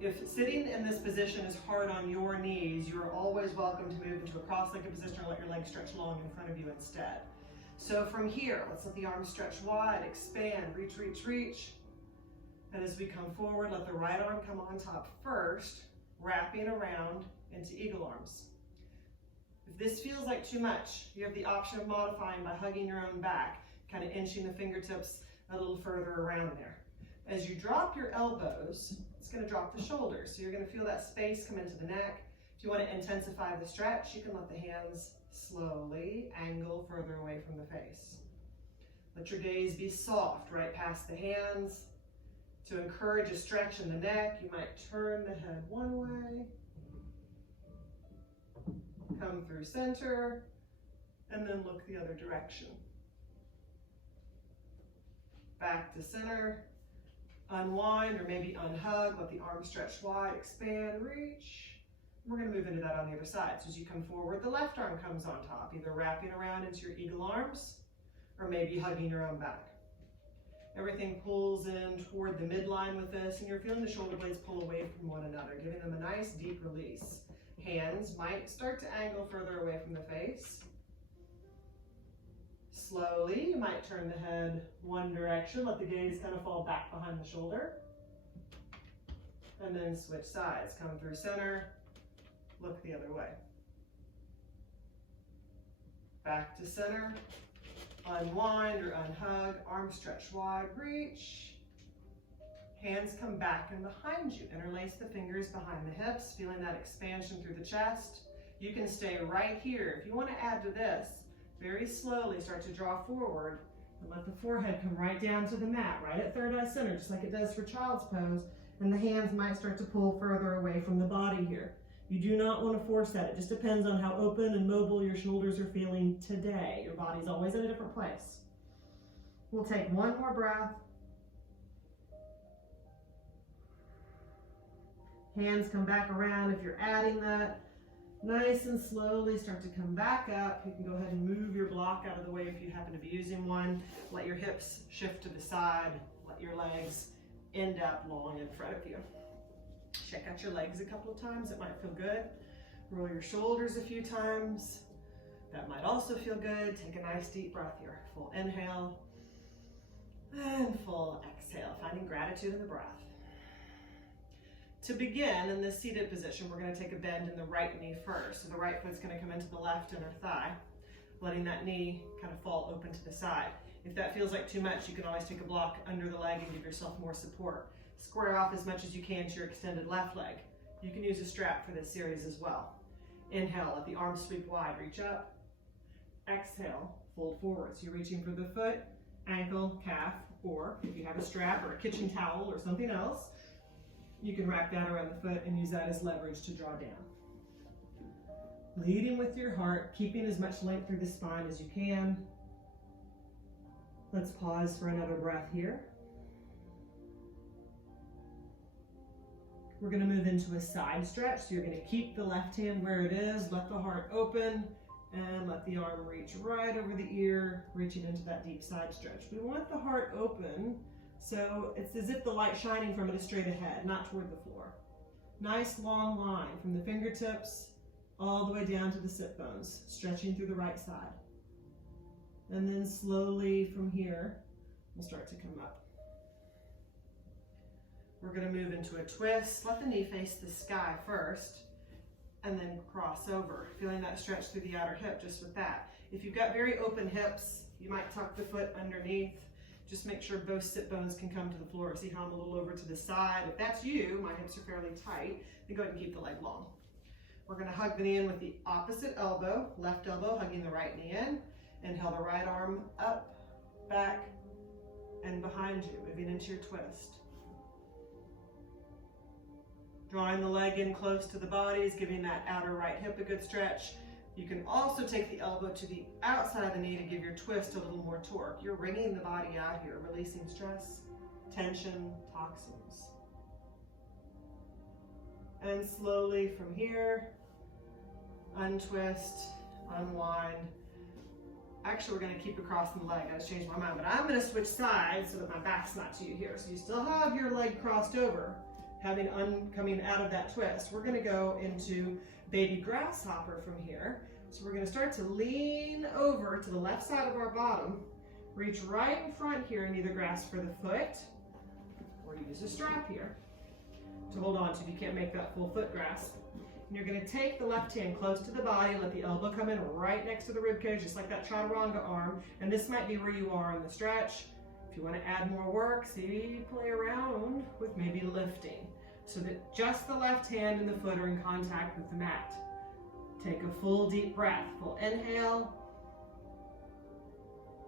If sitting in this position is hard on your knees, you are always welcome to move into a cross-legged position or let your legs stretch long in front of you instead. So from here, let's let the arms stretch wide, expand, reach, reach, reach. And as we come forward, let the right arm come on top first, wrapping around into eagle arms. If this feels like too much, you have the option of modifying by hugging your own back, kind of inching the fingertips a little further around there. As you drop your elbows, it's going to drop the shoulders. So you're going to feel that space come into the neck. If you want to intensify the stretch, you can let the hands slowly angle further away from the face. Let your gaze be soft right past the hands. To encourage a stretch in the neck, you might turn the head one way, come through center, and then look the other direction. Back to center, unwind or maybe unhug, let the arms stretch wide, expand, reach. We're going to move into that on the other side. So as you come forward, the left arm comes on top, either wrapping around into your eagle arms or maybe hugging your own back. Everything pulls in toward the midline with this, and you're feeling the shoulder blades pull away from one another, giving them a nice deep release. Hands might start to angle further away from the face. Slowly, you might turn the head one direction, let the gaze kind of fall back behind the shoulder. And then switch sides, come through center, look the other way. Back to center, unwind or unhug, arms stretch wide, reach. Hands come back and behind you. Interlace the fingers behind the hips, feeling that expansion through the chest. You can stay right here. If you want to add to this, very slowly start to draw forward and let the forehead come right down to the mat, right at third eye center, just like it does for child's pose. And the hands might start to pull further away from the body here. You do not want to force that. It just depends on how open and mobile your shoulders are feeling today. Your body's always in a different place. We'll take one more breath. Hands come back around. If you're adding that, nice and slowly start to come back up. You can go ahead and move your block out of the way if you happen to be using one. Let your hips shift to the side. Let your legs end up long in front of you. Check out your legs a couple of times. It might feel good. Roll your shoulders a few times. That might also feel good. Take a nice deep breath here. Full inhale and full exhale, finding gratitude in the breath. To begin in this seated position, we're going to take a bend in the right knee first. So the right foot's going to come into the left inner thigh, letting that knee kind of fall open to the side. If that feels like too much, you can always take a block under the leg and give yourself more support. Square off as much as you can to your extended left leg. You can use a strap for this series as well. Inhale, let the arms sweep wide, reach up. Exhale, fold forward. So you're reaching for the foot, ankle, calf, or if you have a strap or a kitchen towel or something else, you can wrap that around the foot and use that as leverage to draw down. Leading with your heart, keeping as much length through the spine as you can. Let's pause for another breath here. We're going to move into a side stretch. So you're going to keep the left hand where it is, let the heart open, and let the arm reach right over the ear, reaching into that deep side stretch. We want the heart open, so it's as if the light shining from it is straight ahead, not toward the floor. Nice long line from the fingertips all the way down to the sit bones, stretching through the right side. And then slowly from here, we'll start to come up. We're going to move into a twist. Let the knee face the sky first, and then cross over, feeling that stretch through the outer hip just with that. If you've got very open hips, you might tuck the foot underneath. Just make sure both sit bones can come to the floor. See how I'm a little over to the side? If that's you, my hips are fairly tight, then go ahead and keep the leg long. We're going to hug the knee in with the opposite elbow, left elbow hugging the right knee in. Inhale the right arm up, back, and behind you, moving into your twist. Drawing the leg in close to the body is giving that outer right hip a good stretch. You can also take the elbow to the outside of the knee to give your twist a little more torque. You're wringing the body out here, releasing stress, tension, toxins. And slowly from here, untwist, unwind. Actually, we're going to keep across the leg. I just changed my mind, but I'm going to switch sides so that my back's not to you here. So you still have your leg crossed over, coming out of that twist. We're going to go into baby grasshopper from here. So we're going to start to lean over to the left side of our bottom, reach right in front here and either grasp for the foot or use a strap here to hold on to if you can't make that full foot grasp. And you're going to take the left hand close to the body, let the elbow come in right next to the rib cage, just like that chaturanga arm. And this might be where you are in the stretch. If you want to add more work, see, play around with maybe lifting so that just the left hand and the foot are in contact with the mat. Take a full deep breath. Full inhale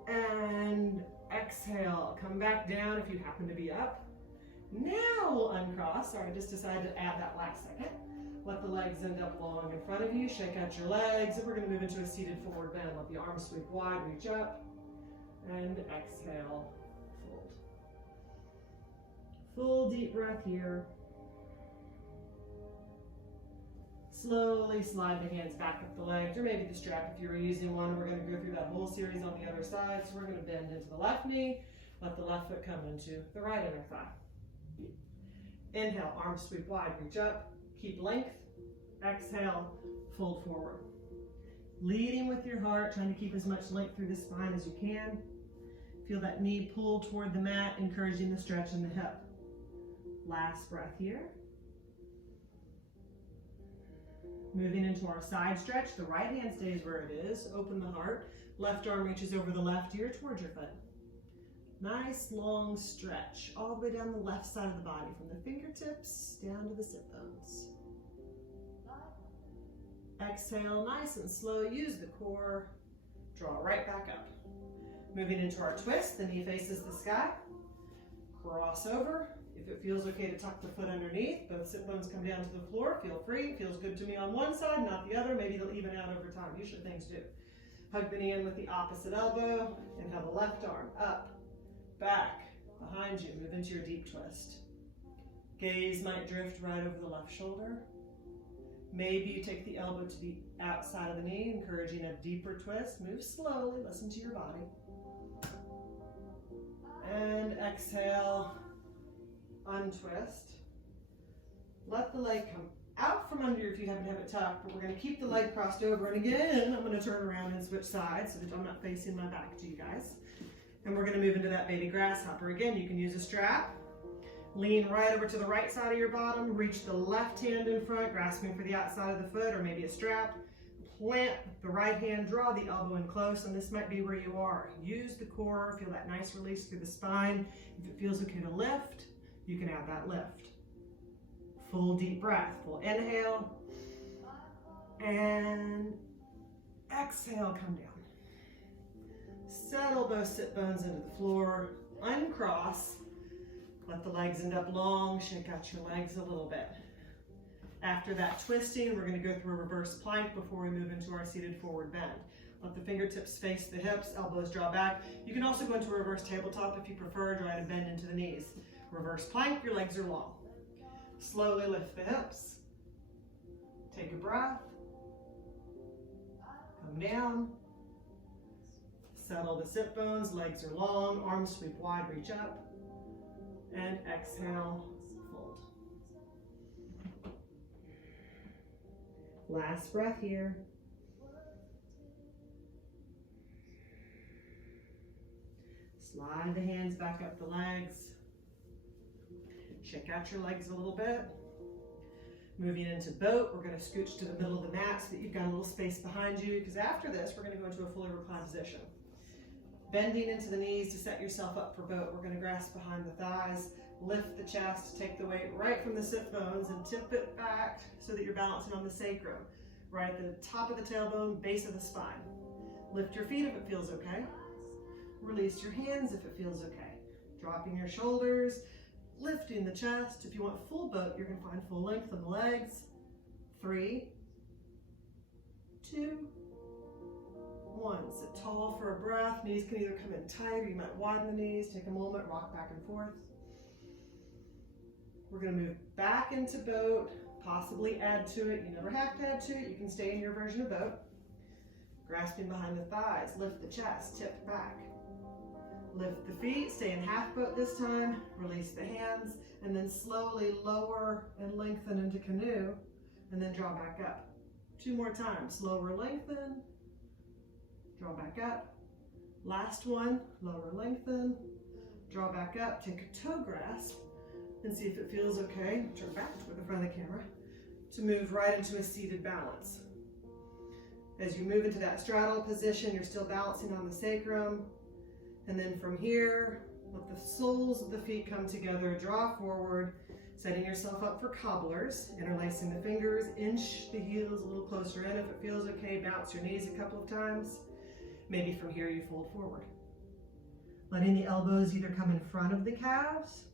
and exhale. Come back down if you happen to be up. Now we'll uncross. Sorry, I just decided to add that last second. Let the legs end up long in front of you. Shake out your legs. And we're going to move into a seated forward bend. Let the arms sweep wide, reach up, and exhale, fold. Full deep breath here. Slowly slide the hands back up the legs, or maybe the strap if you were using one. We're going to go through that whole series on the other side. So we're going to bend into the left knee. Let the left foot come into the right inner thigh. Inhale, arms sweep wide, reach up. Keep length. Exhale, fold forward. Leading with your heart, trying to keep as much length through the spine as you can. Feel that knee pull toward the mat, encouraging the stretch in the hip. Last breath here. Moving into our side stretch, the right hand stays where it is. Open the heart. Left arm reaches over the left ear towards your foot. Nice long stretch all the way down the left side of the body, from the fingertips down to the sit bones. Exhale, nice and slow. Use the core. Draw right back up. Moving into our twist, the knee faces the sky. Cross over. If it feels okay to tuck the foot underneath, both sit bones come down to the floor. Feel free. Feels good to me on one side, not the other. Maybe they'll even out over time. Usually things do. Hug the knee in with the opposite elbow and have the left arm up, back, behind you. Move into your deep twist. Gaze might drift right over the left shoulder. Maybe you take the elbow to the outside of the knee, encouraging a deeper twist. Move slowly, listen to your body. And exhale, untwist. Let the leg come out from under you if you happen to have it tucked, but we're going to keep the leg crossed over. And again, I'm going to turn around and switch sides so that I'm not facing my back to you guys. And we're going to move into that baby grasshopper. Again, you can use a strap. Lean right over to the right side of your bottom. Reach the left hand in front, grasping for the outside of the foot or maybe a strap. Plant the right hand, draw the elbow in close, and this might be where you are. Use the core, feel that nice release through the spine. If it feels okay to lift, you can add that lift. Full deep breath, full inhale, and exhale, come down. Settle both sit bones into the floor, uncross, let the legs end up long, shake out your legs a little bit. After that twisting, we're going to go through a reverse plank before we move into our seated forward bend. Let the fingertips face the hips, elbows draw back. You can also go into a reverse tabletop if you prefer, try to bend into the knees. Reverse plank, your legs are long. Slowly lift the hips. Take a breath. Come down. Settle the sit bones, legs are long, arms sweep wide, reach up. And exhale, fold. Last breath here. Slide the hands back up the legs. Shake out your legs a little bit. Moving into boat, we're going to scooch to the middle of the mat so that you've got a little space behind you, because after this, we're going to go into a fully reclined position. Bending into the knees to set yourself up for boat. We're going to grasp behind the thighs, lift the chest, take the weight right from the sit bones and tip it back so that you're balancing on the sacrum. Right at the top of the tailbone, base of the spine. Lift your feet if it feels okay. Release your hands if it feels okay. Dropping your shoulders, lifting the chest. If you want full boat, you're going to find full length in the legs. 3, 2, 1. Sit tall for a breath. Knees can either come in tight or you might widen the knees. Take a moment, rock back and forth. We're going to move back into boat, possibly add to it. You never have to add to it. You can stay in your version of boat. Grasping behind the thighs, lift the chest, tip back. Lift the feet, stay in half boat this time, release the hands, and then slowly lower and lengthen into canoe, and then draw back up. 2 more times, lower, lengthen, draw back up. Last one, lower, lengthen, draw back up, take a toe grasp, and see if it feels okay. Turn back toward the front of the camera to move right into a seated balance. As you move into that straddle position, you're still balancing on the sacrum. And then from here, let the soles of the feet come together, draw forward, setting yourself up for cobblers, interlacing the fingers, inch the heels a little closer in. If it feels okay, bounce your knees a couple of times. Maybe from here you fold forward. Letting the elbows either come in front of the calves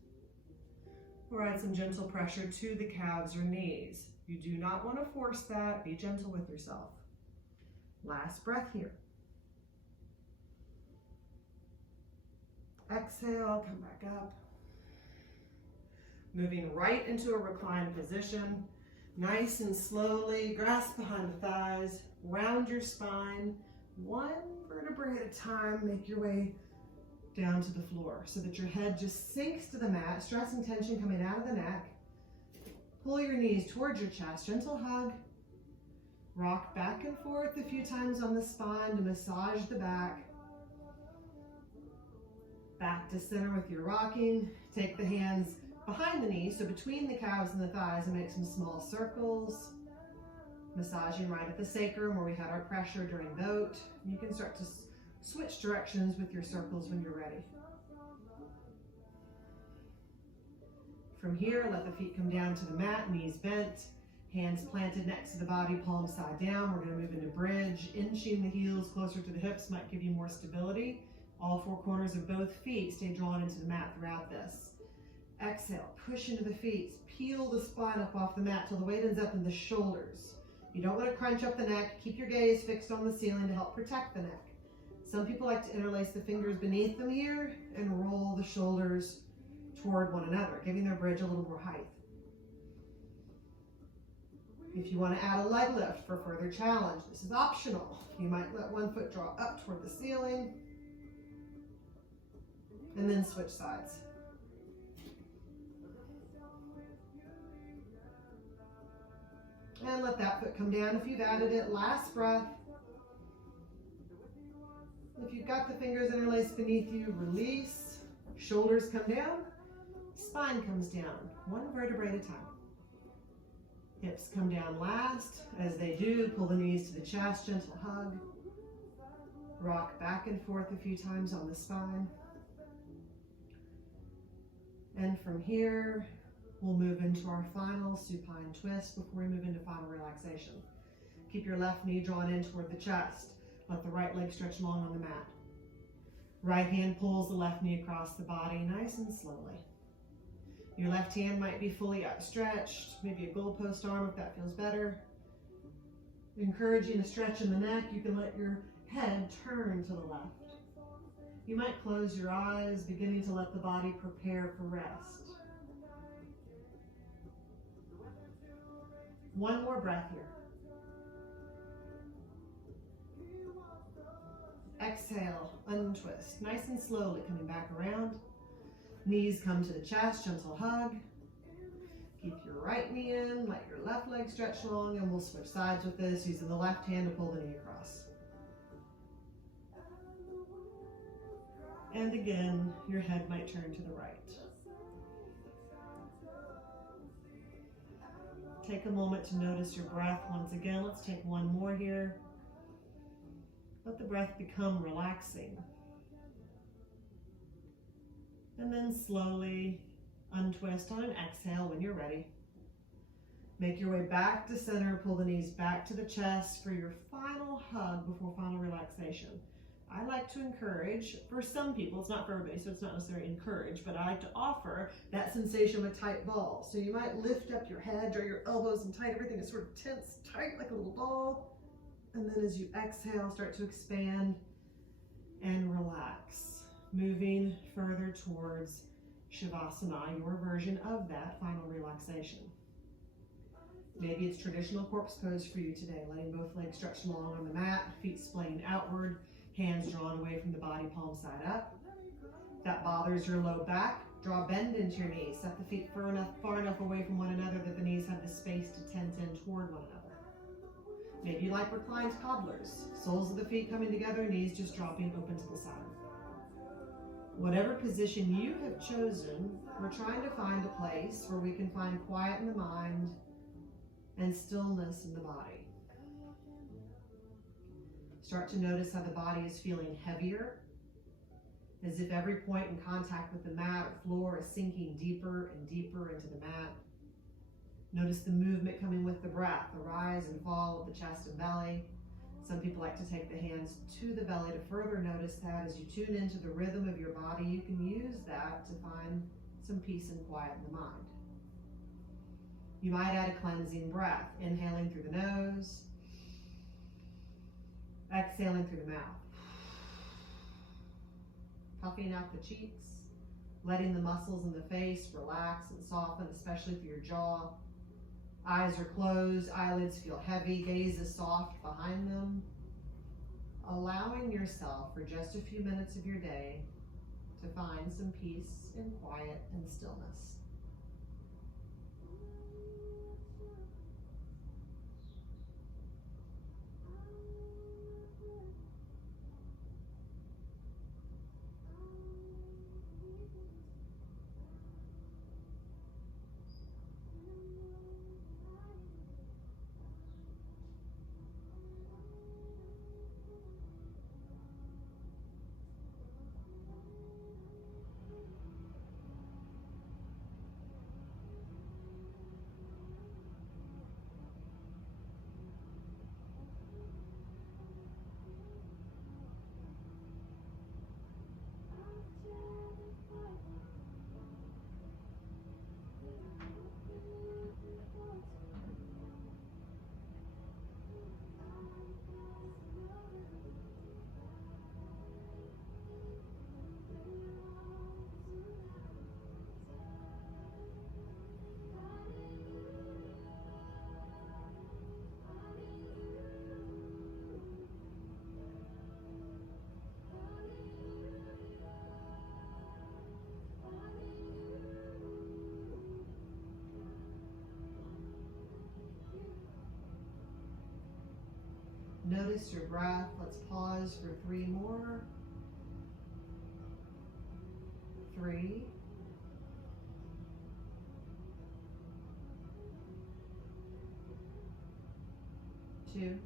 or add some gentle pressure to the calves or knees. You do not want to force that. Be gentle with yourself. Last breath here. Exhale, come back up. Moving right into a reclined position. Nice and slowly, grasp behind the thighs, round your spine, 1 vertebrae at a time, make your way down to the floor so that your head just sinks to the mat, stress and tension coming out of the neck. Pull your knees towards your chest, gentle hug. Rock back and forth a few times on the spine to massage the back. Back to center with your rocking. Take the hands behind the knees, so between the calves and the thighs, and make some small circles. Massaging right at the sacrum where we had our pressure during boat. You can start to switch directions with your circles when you're ready. From here, let the feet come down to the mat, knees bent, hands planted next to the body, palms side down. We're going to move into bridge. Inching the heels closer to the hips might give you more stability. All 4 corners of both feet stay drawn into the mat throughout this. Exhale, push into the feet. Peel the spine up off the mat till the weight ends up in the shoulders. You don't want to crunch up the neck. Keep your gaze fixed on the ceiling to help protect the neck. Some people like to interlace the fingers beneath them here and roll the shoulders toward one another, giving their bridge a little more height. If you want to add a leg lift for further challenge, this is optional. You might let one foot draw up toward the ceiling and then switch sides. And let that foot come down if you've added it. Last breath. If you've got the fingers interlaced beneath you, release. Shoulders come down. Spine comes down. One vertebrae at a time. Hips come down last. As they do, pull the knees to the chest, gentle hug. Rock back and forth a few times on the spine. And from here, we'll move into our final supine twist before we move into final relaxation. Keep your left knee drawn in toward the chest. Let the right leg stretch long on the mat. Right hand pulls the left knee across the body, nice and slowly. Your left hand might be fully outstretched, maybe a goalpost arm if that feels better. Encouraging a stretch in the neck, you can let your head turn to the left. You might close your eyes, beginning to let the body prepare for rest. One more breath here. Exhale, untwist, nice and slowly coming back around. Knees come to the chest, gentle hug. Keep your right knee in, let your left leg stretch long, and we'll switch sides with this, using the left hand to pull the knee across. And again, your head might turn to the right. Take a moment to notice your breath once again. Let's take one more here. Let the breath become relaxing. And then slowly untwist on an exhale when you're ready. Make your way back to center, pull the knees back to the chest for your final hug before final relaxation. I like to encourage, for some people, it's not for everybody, so it's not necessarily encourage, but I like to offer that sensation of a tight ball. So you might lift up your head, draw your elbows and tight, everything is sort of tense, tight like a little ball. And then as you exhale, start to expand and relax, moving further towards Shavasana, your version of that final relaxation. Maybe it's traditional corpse pose for you today, letting both legs stretch long on the mat, feet splaying outward, hands drawn away from the body, palm side up. If that bothers your low back, draw a bend into your knees. Set the feet far enough away from one another that the knees have the space to tent in toward one another. Maybe you like reclined cobblers, soles of the feet coming together, knees just dropping open to the side. Whatever position you have chosen, we're trying to find a place where we can find quiet in the mind and stillness in the body. Start to notice how the body is feeling heavier, as if every point in contact with the mat or floor is sinking deeper and deeper into the mat. Notice the movement coming with the breath, the rise and fall of the chest and belly. Some people like to take the hands to the belly to further notice that. As you tune into the rhythm of your body, you can use that to find some peace and quiet in the mind. You might add a cleansing breath, inhaling through the nose, exhaling through the mouth. Puffing out the cheeks, letting the muscles in the face relax and soften, especially through your jaw. Eyes are closed, eyelids feel heavy, gaze is soft behind them. Allowing yourself for just a few minutes of your day to find some peace and quiet and stillness. Notice your breath. Let's pause for 3 more. 3. 2.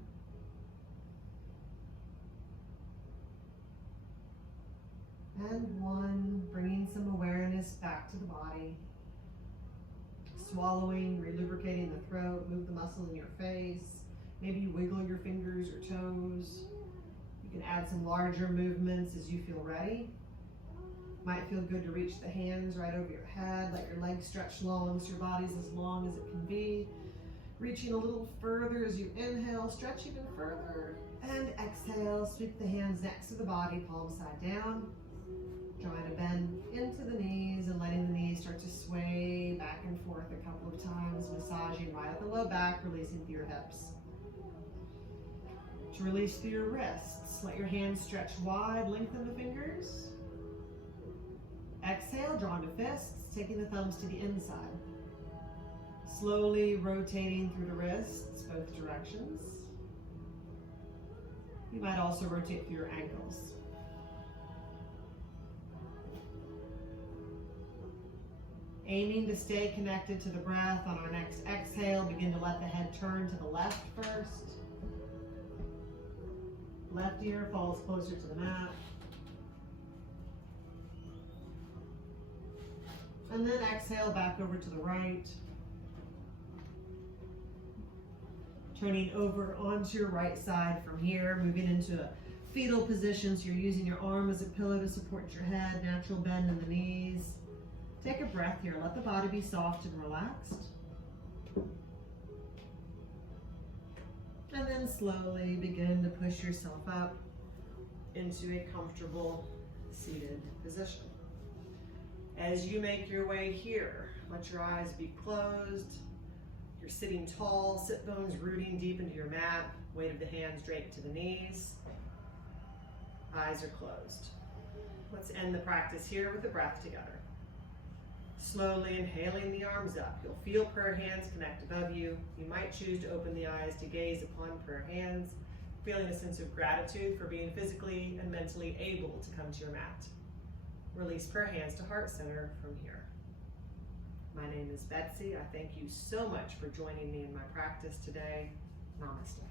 And 1. Bringing some awareness back to the body. Swallowing, relubricating the throat, move the muscle in your face. Maybe you wiggle your fingers or toes. You can add some larger movements as you feel ready. Might feel good to reach the hands right over your head, let your legs stretch long so your body's as long as it can be. Reaching a little further as you inhale, stretch even further. And exhale, sweep the hands next to the body, palm side down. Drawing a bend into the knees and letting the knees start to sway back and forth a couple of times, massaging right at the low back, releasing through your hips. To release through your wrists, let your hands stretch wide, lengthen the fingers. Exhale, draw into fists, taking the thumbs to the inside. Slowly rotating through the wrists, both directions. You might also rotate through your ankles. Aiming to stay connected to the breath on our next exhale, begin to let the head turn to the left first. Left ear falls closer to the mat. And then exhale back over to the right. Turning over onto your right side from here, moving into a fetal position, so you're using your arm as a pillow to support your head, natural bend in the knees. Take a breath here, let the body be soft and relaxed. And then slowly begin to push yourself up into a comfortable seated position. As you make your way here, let your eyes be closed. You're sitting tall, sit bones rooting deep into your mat, weight of the hands draped to the knees. Eyes are closed. Let's end the practice here with the breath together. Slowly inhaling the arms up. You'll feel prayer hands connect above you. You might choose to open the eyes to gaze upon prayer hands, feeling a sense of gratitude for being physically and mentally able to come to your mat. Release prayer hands to heart center from here. My name is Betsy. I thank you so much for joining me in my practice today. Namaste.